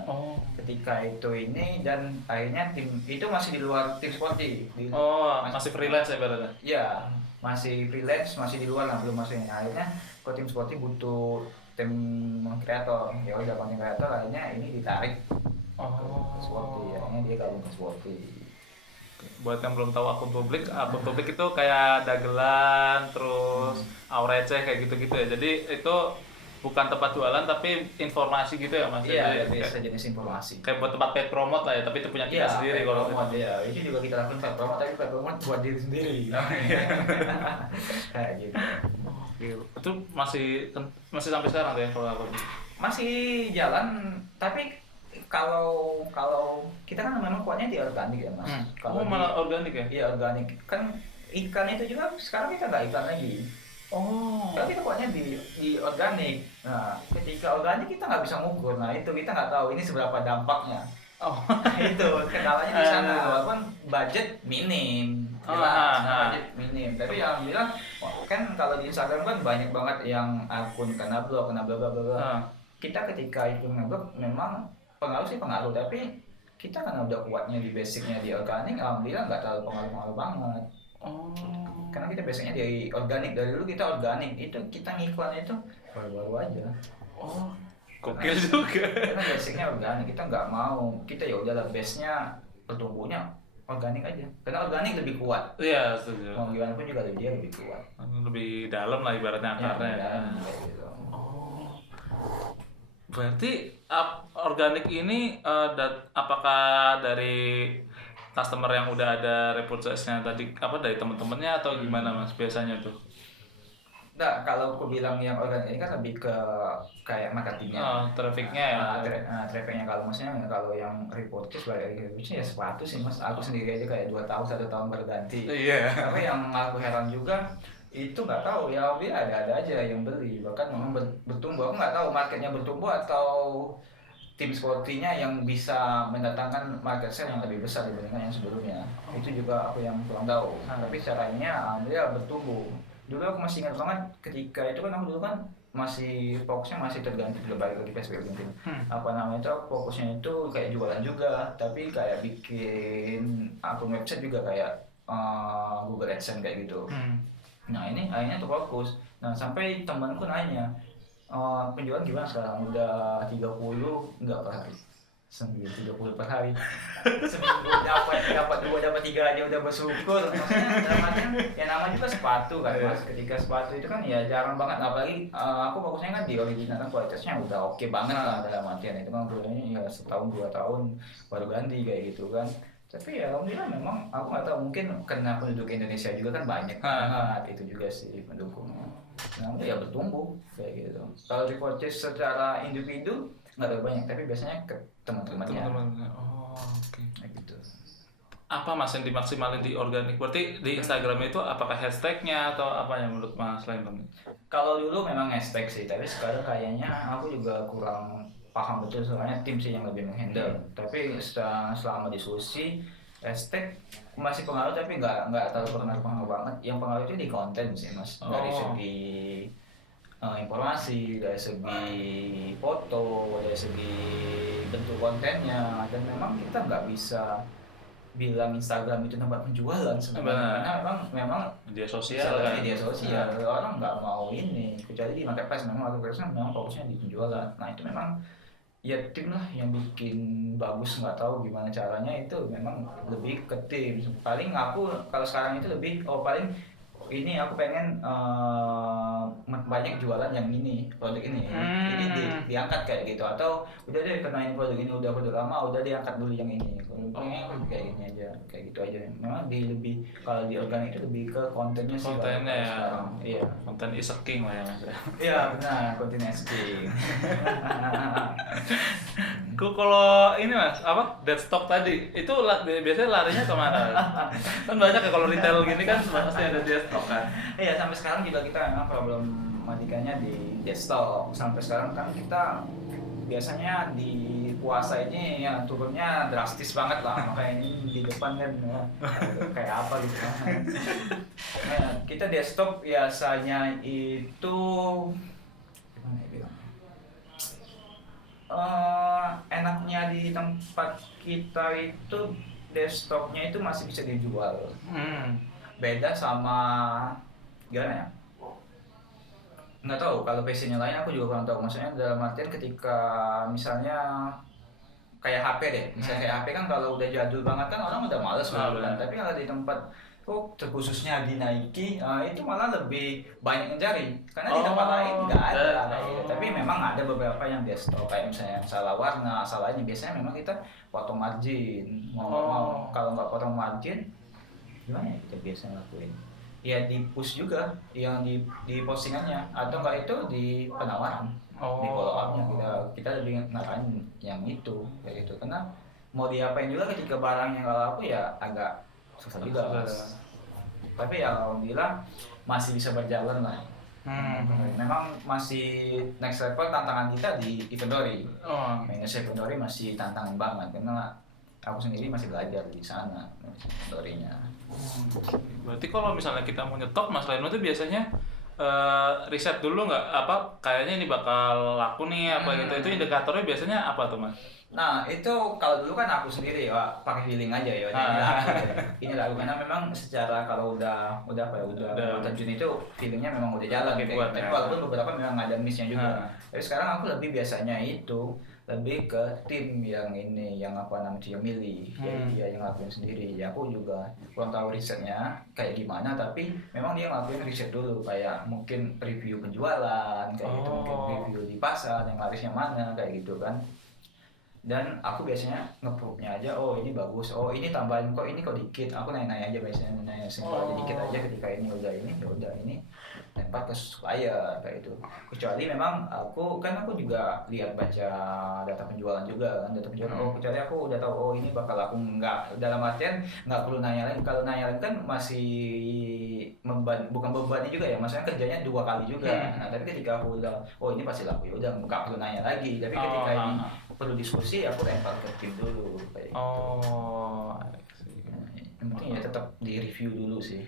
Ketika itu ini dan akhirnya tim itu masih di luar tim sporty. Masih freelance ya berarti? Iya, masih freelance, masih di luar lah, belum masuk ini. Akhirnya kalau tim sporty butuh tim kreator, ya udah konten kreator akhirnya ini ditarik ke sporty, akhirnya dia gabung ke sporty. Buat yang belum tahu akun publik itu kayak dagelan terus receh kayak gitu-gitu ya. Jadi itu bukan tempat jualan tapi informasi gitu ya Mas. Iya, biasa jenis informasi. Kayak buat tempat paid promote lah ya, tapi itu punya kita sendiri kalau promote ya. Ini juga kita lakukan paid promote, tapi paid promote buat diri sendiri. Kayak gitu. Itu masih sampai sekarang tuh ya kalau akun? Masih jalan, tapi kalau kita kan memang kuatnya di organik ya Mas. Kalau malah organik ya? Iya organik. Kan ikan itu juga sekarang kita nggak ikan lagi. Tapi kita kuatnya di organik. Nah, ketika organik kita nggak bisa ngukur. Nah itu kita nggak tahu ini seberapa dampaknya. Itu kendalanya di sana. Walaupun budget minim, budget minim. Tapi alhamdulillah kan kalau di Instagram kan banyak banget yang akun kena blog, kena bla bla bla. Kita ketika itu kena blog memang pengaruh, tapi kita karena udah kuatnya di basicnya di organik, alhamdulillah nggak terlalu pengaruh banget. Karena kita basicnya dari organik, dari dulu kita organik, itu kita ngiklan itu baru-baru aja. Gokil juga. Karena basicnya organik, kita nggak mau, kita ya udahlah base-nya pertumbuhnya organik aja. Karena organik lebih kuat. Iya, setuju. Mau gimana pun juga dia lebih kuat. Lebih dalam lah ibaratnya akarnya. Gitu. Berarti organik ini apakah dari customer yang udah ada reputasinya tadi dari teman-temannya atau gimana Mas biasanya tuh? Nah, kalau aku bilang yang organik ini kan lebih ke kayak marketingnya, trafficnya ya. Trafficnya kalau yang reportis balik lagi ya sepatu sih Mas. Aku sendiri aja kayak 2 tahun 1 tahun berganti. Iya. Tapi yang aku heran juga itu nggak tahu ya, dia ada aja yang beli, bahkan memang bertumbuh. Aku nggak tahu marketnya bertumbuh atau tim sportinya yang bisa mendatangkan market share yang lebih besar dibandingkan yang sebelumnya. Itu juga aku yang kurang tahu. Tapi caranya alhamdulillah bertumbuh. Dulu aku masih ingat banget ketika itu kan aku dulu kan masih fokusnya masih terganti balik lagi PSBB mungkin. Aku fokusnya itu kayak jualan juga, tapi kayak bikin akun website juga kayak Google AdSense kayak gitu. Nah ini akhirnya tuh fokus. Nah sampai temanku nanya, penjualan gimana sekarang? Udah 30 enggak per hari? 30 per hari. Seminggu dapat 2 dapat 3 aja udah bersyukur. Maksudnya dalam artian ya namanya juga sepatu kan Mas. Ketika sepatu itu kan ya jarang banget, apalagi aku fokusnya kan di original kan kualitasnya udah oke banget lah dalam artian itu kan bulannya ya setahun 2 tahun baru ganti kayak gitu kan. Tapi ya alhamdulillah memang aku nggak tahu, mungkin karena penduduk Indonesia juga kan banyak itu juga sih pendukungnya. Nah ya bertumbuh kayak gitu. Kalau di purchase secara individu nggak terlalu banyak, tapi biasanya ke teman-temannya. Oke. Gitu. Apa Mas yang dimaksimalin di organik? Berarti di Instagram itu apakah hashtagnya atau apa yang menurut Mas Lendon? Kalau dulu memang hashtag sih, tapi sekarang kayaknya aku juga kurang paham betul, soalnya tim sih yang lebih menghandle. Tapi selama diskusi hashtag masih pengaruh, tapi nggak terlalu pengaruh banget. Yang pengaruh itu di konten sih Mas, dari segi informasi, dari segi foto, dari segi bentuk kontennya. Dan memang kita nggak bisa bilang Instagram itu tempat penjualan sebenarnya, karena memang media sosial kan. Media sosial orang nggak mau ini, kecuali di marketplace. Marketplace memang fokusnya di penjualan. Nah itu memang ya tim lah yang bikin bagus, nggak tahu gimana caranya, itu memang lebih ke tim. Paling aku kalau sekarang itu lebih paling ini aku pengen banyak jualan yang ini produk ini diangkat kayak gitu, atau udah deh karena ini produk ini udah lama, udah diangkat dulu yang ini. Kalau pengen aku kayak gini aja, kayak gitu aja. Memang lebih kalau di organik itu lebih ke kontennya sih. Kontennya ya. Sekarang. Iya. Konten is a king lah ya Mas. Iya benar, konten SK. Kalau ini Mas, apa? Dead stock tadi, itu biasanya larinya kemana? Kan banyak ya kalau retail gini kan pasti ada dead stock kan. Iya, sampai sekarang juga kita memang problematikanya di dead stock. Sampai sekarang kan kita biasanya di puasa ini ya turunnya drastis banget lah. Makanya ini di depan kan kayak apa gitu kan. Nah, kita dead stock biasanya itu gimana ya bilang? Enaknya di tempat kita itu desktopnya itu masih bisa dijual. Beda sama gimana ya? Nggak tahu, kalau PC-nya lain aku juga kurang tahu. Maksudnya dalam artian ketika misalnya kayak HP deh, misalnya kayak HP kan kalau udah jadul banget kan orang udah males kan. Tapi kalau di tempat terkhususnya di Nike itu malah lebih banyak yang cari karena di tempat lain nggak ada kayak gitu. Tapi memang ada beberapa yang desktop kayak misalnya salah warna, salah ini, biasanya memang kita potong margin. Mau kalau nggak potong margin gimana ya kita biasanya lakuin? Ya di push juga yang di postingannya, atau nggak itu di penawaran, di follow up-nya kita lebih ngarahin yang itu kayak gitu. Karena mau diapain juga ketika barangnya nggak laku ya agak susah juga. Tapi ya alhamdulillah masih bisa berjalan lah. Memang masih next level tantangan kita di inventory. Minus inventory masih tantangan banget karena aku sendiri masih belajar di sana inventory-nya. Berarti kalau misalnya kita mau nyetok, Mas Reno itu biasanya riset dulu nggak, apa kayaknya ini bakal laku nih apa gitu, itu indikatornya biasanya apa tuh Mas? Nah itu kalau dulu kan aku sendiri ya pakai feeling aja ya, ini lagu karena memang secara kalau udah terjun itu feelingnya memang udah jalan gitu. Tapi walaupun beberapa memang ada missnya juga. Tapi sekarang aku lebih biasanya itu lebih ke tim yang ini, yang apa namanya milih, jadi dia yang lakuin sendiri. Ya aku juga kurang tahu risetnya kayak gimana, tapi memang dia ngelakuin riset dulu, kayak mungkin review penjualan kayak gitu, mungkin review di pasar yang larisnya mana kayak gitu kan. Dan aku biasanya nge-proof-nya aja, oh ini bagus, oh ini tambahin kok, ini kok dikit. Aku nanya-nanya aja biasanya, nanya simpel aja dikit aja, ketika ini udah ini, ya udah ini lempar ke supplier kayak gitu. Kecuali memang aku juga lihat baca data penjualan juga kan, data penjualan. Kecuali aku udah tahu oh ini bakal aku nggak, dalam artian nggak perlu nanya lagi. Kalau nanya lagi kan masih bukan bebannya juga ya, maksudnya kerjanya 2 kali juga. Nah tapi ketika aku udah oh ini pasti laku, ya udah nggak perlu nanya lagi. Tapi ketika ini perlu diskusi, aku lempar ke tim dulu kayak gitu. Yang penting ya tetap di review dulu sih.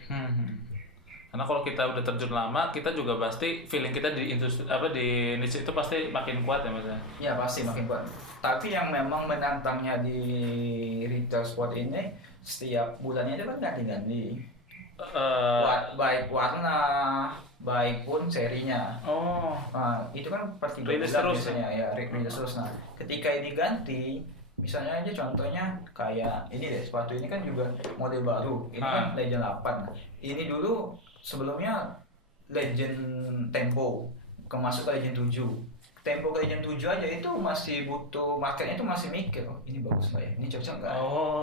Karena kalau kita udah terjun lama, kita juga pasti feeling kita di industri di niche itu pasti makin kuat ya Mas. Ya pasti makin kuat. Tapi yang memang menantangnya di retail sport ini, setiap bulannya itu kan ganti-ganti. Baik warna, baik pun serinya. Nah, itu kan per 3 bulan biasanya ya, rilis terus. Nah, ketika ini ganti, misalnya aja contohnya kayak ini deh, sepatu ini kan juga model baru. Ini kan Legend 8. Ini dulu sebelumnya Legend Tempo, masuk ke Legend 7. Tempo ke Legend 7 aja itu masih butuh, marketnya itu masih mikir, oh ini bagus nggak ya, ini cocok nggak?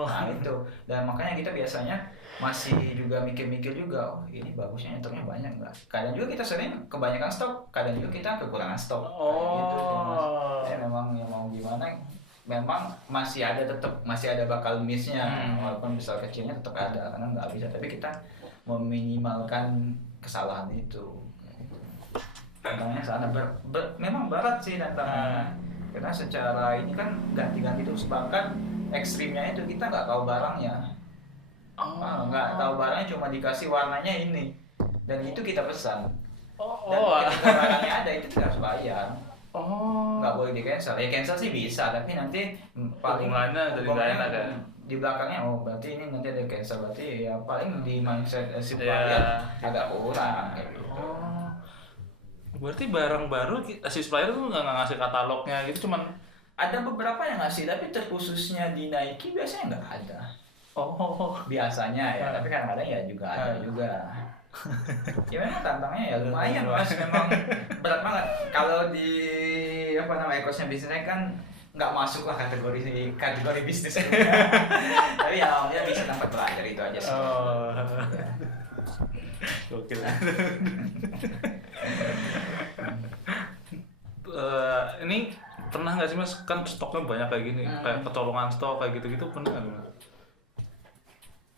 Nah itu, dan makanya kita biasanya masih juga mikir-mikir juga, oh ini bagusnya nyetoknya banyak nggak? Kadang juga kita sering kebanyakan stok, kadang juga kita kekurangan stok. Gitu sih Mas. Ya memang yang mau gimana, memang masih ada bakal missnya, walaupun besar kecilnya tetap ada, karena nggak bisa. Tapi kita meminimalkan kesalahan itu. Tantangannya sana memang berat sih tantangannya, karena secara ini kan ganti-ganti terus, bahkan ekstrimnya itu kita nggak tahu barangnya, nggak tahu barangnya, cuma dikasih warnanya ini dan itu kita pesan, dan ketika barangnya ada itu kita harus bayar. Nggak boleh di cancel. Ya cancel sih bisa, tapi nanti paling di belakangnya berarti ini nanti ada cancel, berarti ya paling di mindset supplier agak kurang kayak gitu. Berarti barang baru si supplier tuh nggak ngasih katalognya gitu, cuman ada beberapa yang ngasih, tapi terkhususnya di Nike biasanya nggak ada. Biasanya ya, tapi kadang-kadang ya juga ada juga. Ya memang tantangannya ya lumayan mas, memang berat banget. Kalau di apa namanya ekosnya bisnisnya kan nggak masuk lah kategori bisnis. Tapi ya dia bisa tempat belajar itu aja sih. Oh. Gokil. Ini pernah nggak sih mas, kan stoknya banyak kayak gini, kayak kecolongan stok kayak gitu-gitu, pernah nggak mas?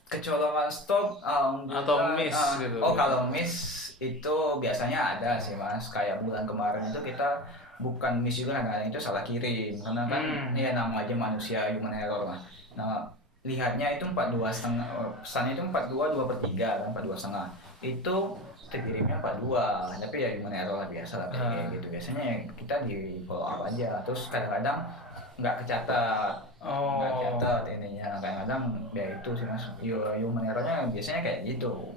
Kecolongan stok Atau miss gitu? oh kalau miss itu biasanya ada sih mas, kayak bulan kemarin itu kita bukan miss juga, kadang itu salah kirim karena kan ya nama aja manusia, human error lah. Nah lihatnya itu 42,5, pesannya itu 42 2/3 kan, 42,5 itu terkirimnya 42, tapi ya human error lah, biasa lah kayak gitu. Biasanya ya kita di follow up aja, terus kadang-kadang nggak kecatat. Nggak catat ininya, kadang-kadang ya itu sih mas, human errornya biasanya kayak gitu.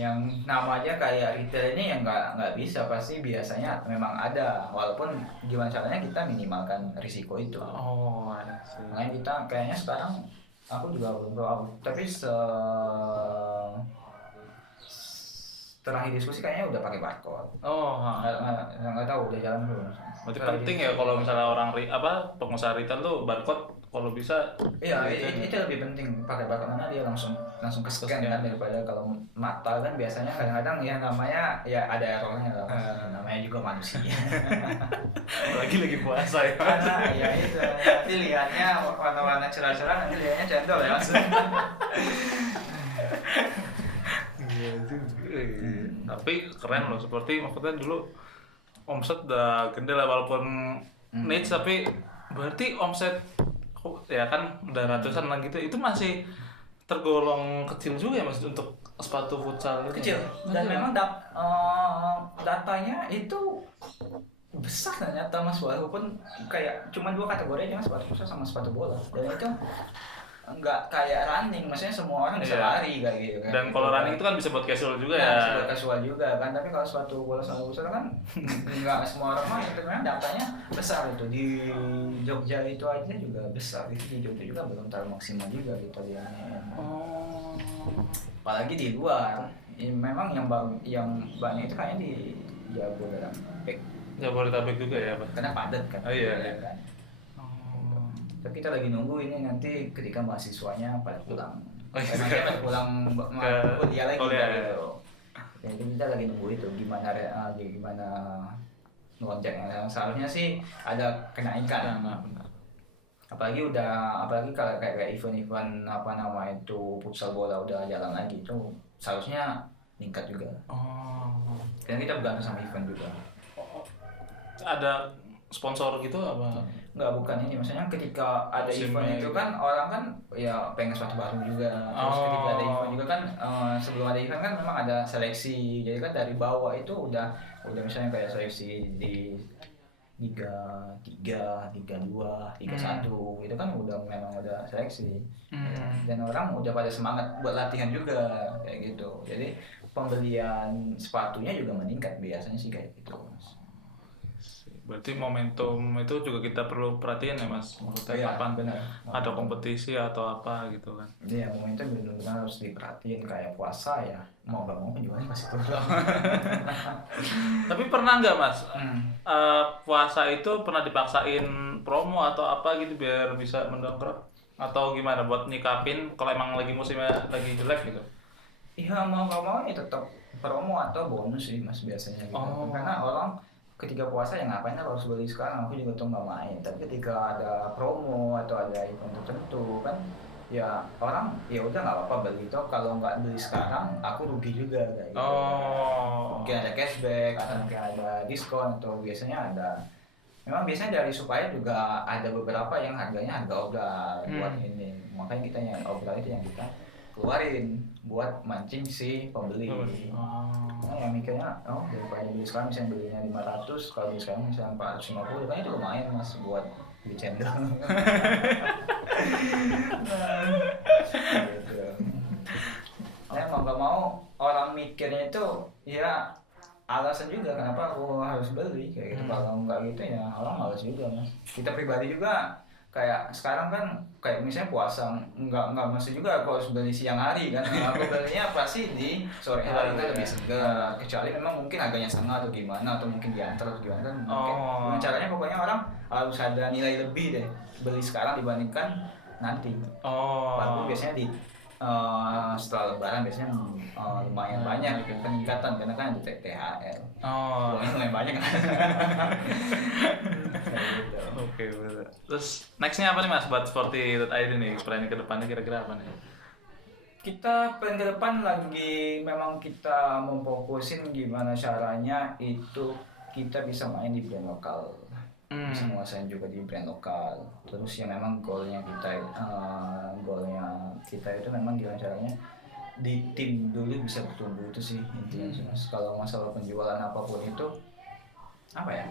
Yang namanya kayak retail ini yang nggak bisa, pasti biasanya memang ada, walaupun gimana caranya kita minimalkan risiko itu. Makanya kita kayaknya sekarang, aku juga belum tahu, tapi terakhir diskusi kayaknya udah pakai barcode. Nggak tahu udah jalan belum. Berarti penting ya kalau misalnya orang pengusaha retail tuh barcode kalau bisa. Iya, itu lebih penting pakai barcode, karena dia langsung ke scan kan, daripada kalau mata kan biasanya kadang-kadang ya namanya ya ada errornya lah. Namanya juga manusia. Lagi puasa ya. Karena ya itu, nanti lihatnya warna-warna cerah-cerah, nanti lihatnya cendol ya mas. Iya juga. Tapi keren loh, seperti maksudnya dulu omset udah gede lah walaupun niche, tapi berarti omset ya kan udah ratusan lah gitu, itu masih tergolong kecil juga ya mas untuk sepatu futsal itu. Kecil. Dan memang datanya itu besar ternyata mas, walaupun kayak cuma 2 kategori aja, sepatu futsal sama sepatu bola, dan itu nggak kayak running, maksudnya semua orang bisa lari kayak gitu kan. Dan kalau running itu kan bisa buat casual juga ya. Bisa buat casual juga kan, tapi kalau sepatu bola sama futsal kan nggak semua orang main. Itu memang datanya besar, itu di Jogja itu aja juga besar, itu di Jogja juga belum terlalu maksimal juga gitu dia. Apalagi di luar, memang yang banyak itu kayaknya di Jabodetabek juga ya pak, karena padat kan. Iya. Kan? Tapi kita lagi nunggu ini nanti ketika mahasiswanya pada pulang. Mereka pada pulang kuliah lagi gitu. Jadi kita lagi nunggu itu gimana lonjaknya. Seharusnya sih ada kenaikan. Apalagi kalau kayak event-event apa nama itu futsal bola udah jalan lagi, itu seharusnya meningkat juga. Karena kita bergantung sama event juga. Ada sponsor gitu apa? Enggak, bukan ini, maksudnya ketika ada event itu kan orang kan ya pengen sepatu baru juga. Terus ketika ada event juga kan, sebelum ada event kan memang ada seleksi. Jadi kan dari bawah itu udah misalnya kayak seleksi di Liga 3, Liga 2, Liga 1 itu kan memang udah seleksi. Dan orang udah pada semangat buat latihan juga kayak gitu. Jadi pembelian sepatunya juga meningkat biasanya sih kayak gitu. Berarti momentum itu juga kita perlu perhatiin ya mas, maksudnya kapan ada kompetisi atau apa gitu kan. Iya, momentum benar-benar harus diperhatiin, kayak puasa ya, mau gak mau penjualan pasti turun. Tapi pernah nggak mas, puasa itu pernah dipaksain promo atau apa gitu biar bisa mendongkrak, atau gimana buat nyikapin kalau emang lagi musimnya lagi jelek gitu? Iya, mau gak mau ya tetap promo atau bonus sih mas biasanya gitu. Karena orang ketika puasa ya ngapain harus beli sekarang, aku juga tuh nggak main. Tapi ketika ada promo atau ada event tertentu kan, ya orang ya udah nggak apa-apa beli. Toh kalau nggak beli sekarang aku rugi juga kayak gitu. Mungkin ada cashback atau mungkin ada diskon, atau biasanya ada, memang biasanya dari supaya juga ada beberapa yang harganya harga obral buat ini. Makanya kita yang obral itu yang kita keluarin buat mancing si pembeli. Nah, yang mikirnya daripada beli sekarang misalnya belinya 500, kalau beli sekarang misalnya 450, kan itu lumayan mas buat beli cendol. Gitu. Nah, mau gak mau orang mikirnya itu ya alasan juga kenapa aku harus beli kayak gitu. Kalau nggak gitu ya orang malas juga mas. Kita pribadi juga kayak sekarang kan kayak misalnya puasa nggak mesti juga aku harus beli siang hari kan. Aku belinya pasti di sore hari kan lebih segar, kecuali memang mungkin agaknya setengah atau gimana, atau mungkin diantar atau gimana kan mungkin. Nah, caranya pokoknya orang harus ada nilai lebih deh beli sekarang dibandingkan nanti. Walaupun biasanya di setelah lebaran biasanya lumayan banyak peningkatan karena kan ada THR. Lumayan banyak kan. Gitu. Oke, betul. Terus nextnya apa nih Mas buat Sporty.id nih? Planning ke depannya kira-kira apa nih? Kita plan ke depan lagi memang kita memfokusin gimana caranya itu kita bisa main di brand lokal. Bisa menguasain juga di brand lokal. Terus yang memang goalnya kita itu memang gimana caranya di tim dulu bisa bertumbuh, itu sih intinya. Kalau masalah penjualan apapun itu apa ya?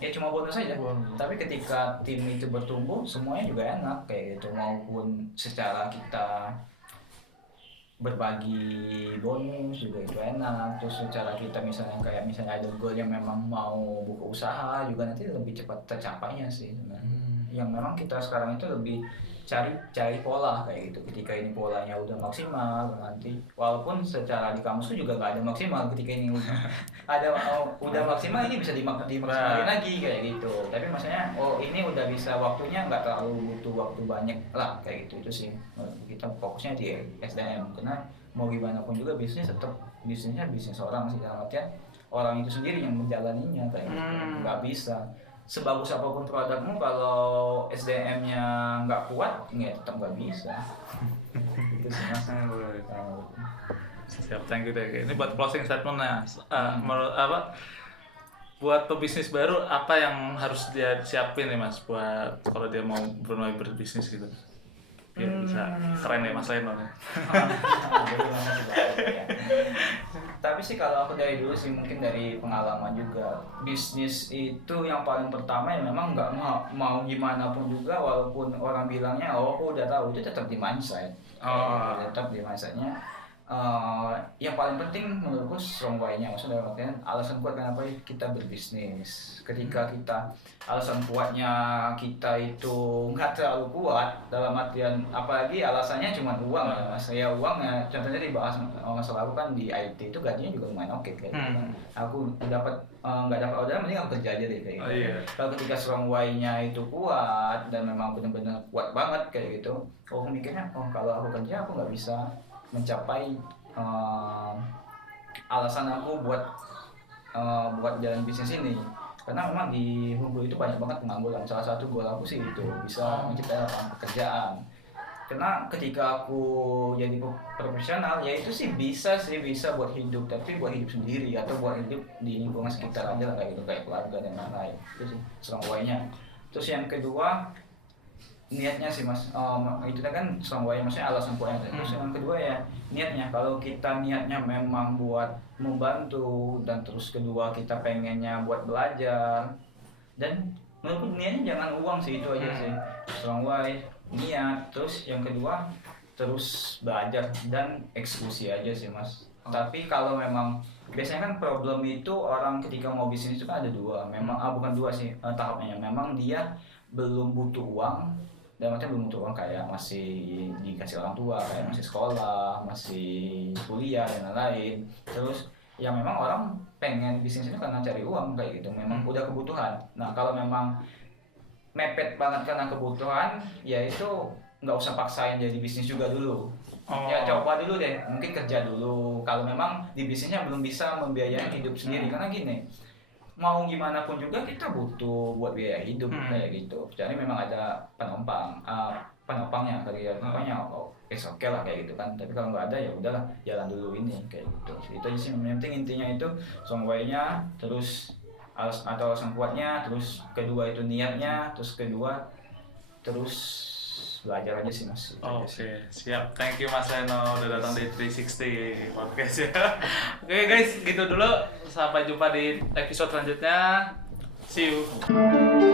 Ya cuma bonus saja. Tapi ketika tim itu bertumbuh semuanya juga enak kayak gitu, maupun secara kita berbagi bonus juga itu enak. Terus secara kita misalnya ada goal yang memang mau buka usaha juga nanti lebih cepat tercapainya sih sebenarnya. Yang memang kita sekarang itu lebih cari pola kayak gitu. Ketika ini polanya udah maksimal nanti, walaupun secara di kamus itu juga nggak ada maksimal, ketika ini udah maksimal ini bisa dimaksimalin lagi kayak gitu. Tapi maksudnya ini udah bisa, waktunya nggak terlalu butuh waktu banyak lah kayak gitu. Itu sih kita fokusnya di SDM, karena mau gimana pun juga bisnisnya bisnis orang sih, dalam artian orang itu sendiri yang menjalaninya kayak gitu. Nggak bisa sebagus apapun produkmu kalau SDM-nya nggak kuat, nggak tetap nggak bisa. Itu sih Mas. Siap, thank you deh. Ini buat closing statement-nya. Buat pebisnis baru apa yang harus dia siapin nih Mas buat kalau dia mau mulai berbisnis gitu? Ya, bisa keren ya Mas Leno. Tapi sih kalau aku dari dulu sih, mungkin dari pengalaman juga, bisnis itu yang paling pertama ya memang nggak mau gimana pun juga, walaupun orang bilangnya aku udah tahu, itu tetap di mindset. Tetap di mindsetnya. Yang paling penting menurutku strong why-nya, maksudnya artinya alasan kuat kenapa kita berbisnis. Ketika kita alasan kuatnya kita itu nggak terlalu kuat, dalam artian apalagi alasannya cuma uang ya Mas. Ya uang ya, contohnya dibahas masalah aku kan di IT itu gajinya juga lumayan oke kayak gitu kan. Aku nggak dapat orderan, mending aku kerja aja deh kayak gitu. Kalau ketika strong why-nya itu kuat dan memang benar-benar kuat banget kayak gitu, aku mikirnya kalau aku kerja aku nggak bisa mencapai alasan aku buat jalan bisnis ini, karena memang di Bengkulu itu banyak banget pengangguran. Salah satu goal aku sih itu bisa menciptakan lapangan pekerjaan, karena ketika aku jadi profesional ya itu sih bisa buat hidup, tapi buat hidup sendiri atau buat hidup di lingkungan sekitar aja lah kayak gitu, kayak keluarga dan lain-lain. Itu sih strong why-nya. Terus yang kedua niatnya sih Mas, itu kan strong why, maksudnya alasan kuatnya. Terus yang kedua ya niatnya, kalau kita niatnya memang buat membantu, dan terus kedua kita pengennya buat belajar, dan menurutku niatnya jangan uang sih, itu aja sih. Strong why, niat, terus yang kedua terus belajar dan eksekusi aja sih Mas. Tapi kalau memang biasanya kan problem itu orang ketika mau bisnis itu kan ada dua, memang bukan dua sih tahapnya, memang dia belum butuh uang, dan macam belum butuh uang kayak masih dikasih orang tua, kayak masih sekolah, masih kuliah dan lain-lain. Terus ya memang orang pengen bisnis itu karena cari uang kayak gitu, memang udah kebutuhan. Nah kalau memang mepet banget karena kebutuhan, ya itu nggak usah paksain jadi bisnis juga dulu. Ya coba dulu deh, mungkin kerja dulu kalau memang di bisnisnya belum bisa membiayai hidup sendiri. Karena gini, mau gimana pun juga kita butuh buat biaya hidup kayak gitu. Jadi memang ada penopangnya kali ya, pokoknya oke lah kayak gitu kan. Tapi kalau nggak ada ya udahlah, jalan dulu ini kayak gitu. Itu aja sih yang penting, intinya itu strong why-nya, terus alasan kuatnya, terus kedua itu niatnya, terus kedua terus belajar aja sih Mas. Oke, siap. Thank you Mas Leno udah datang di 360 podcast ya. Oke guys, gitu dulu. Sampai jumpa di episode selanjutnya. See you.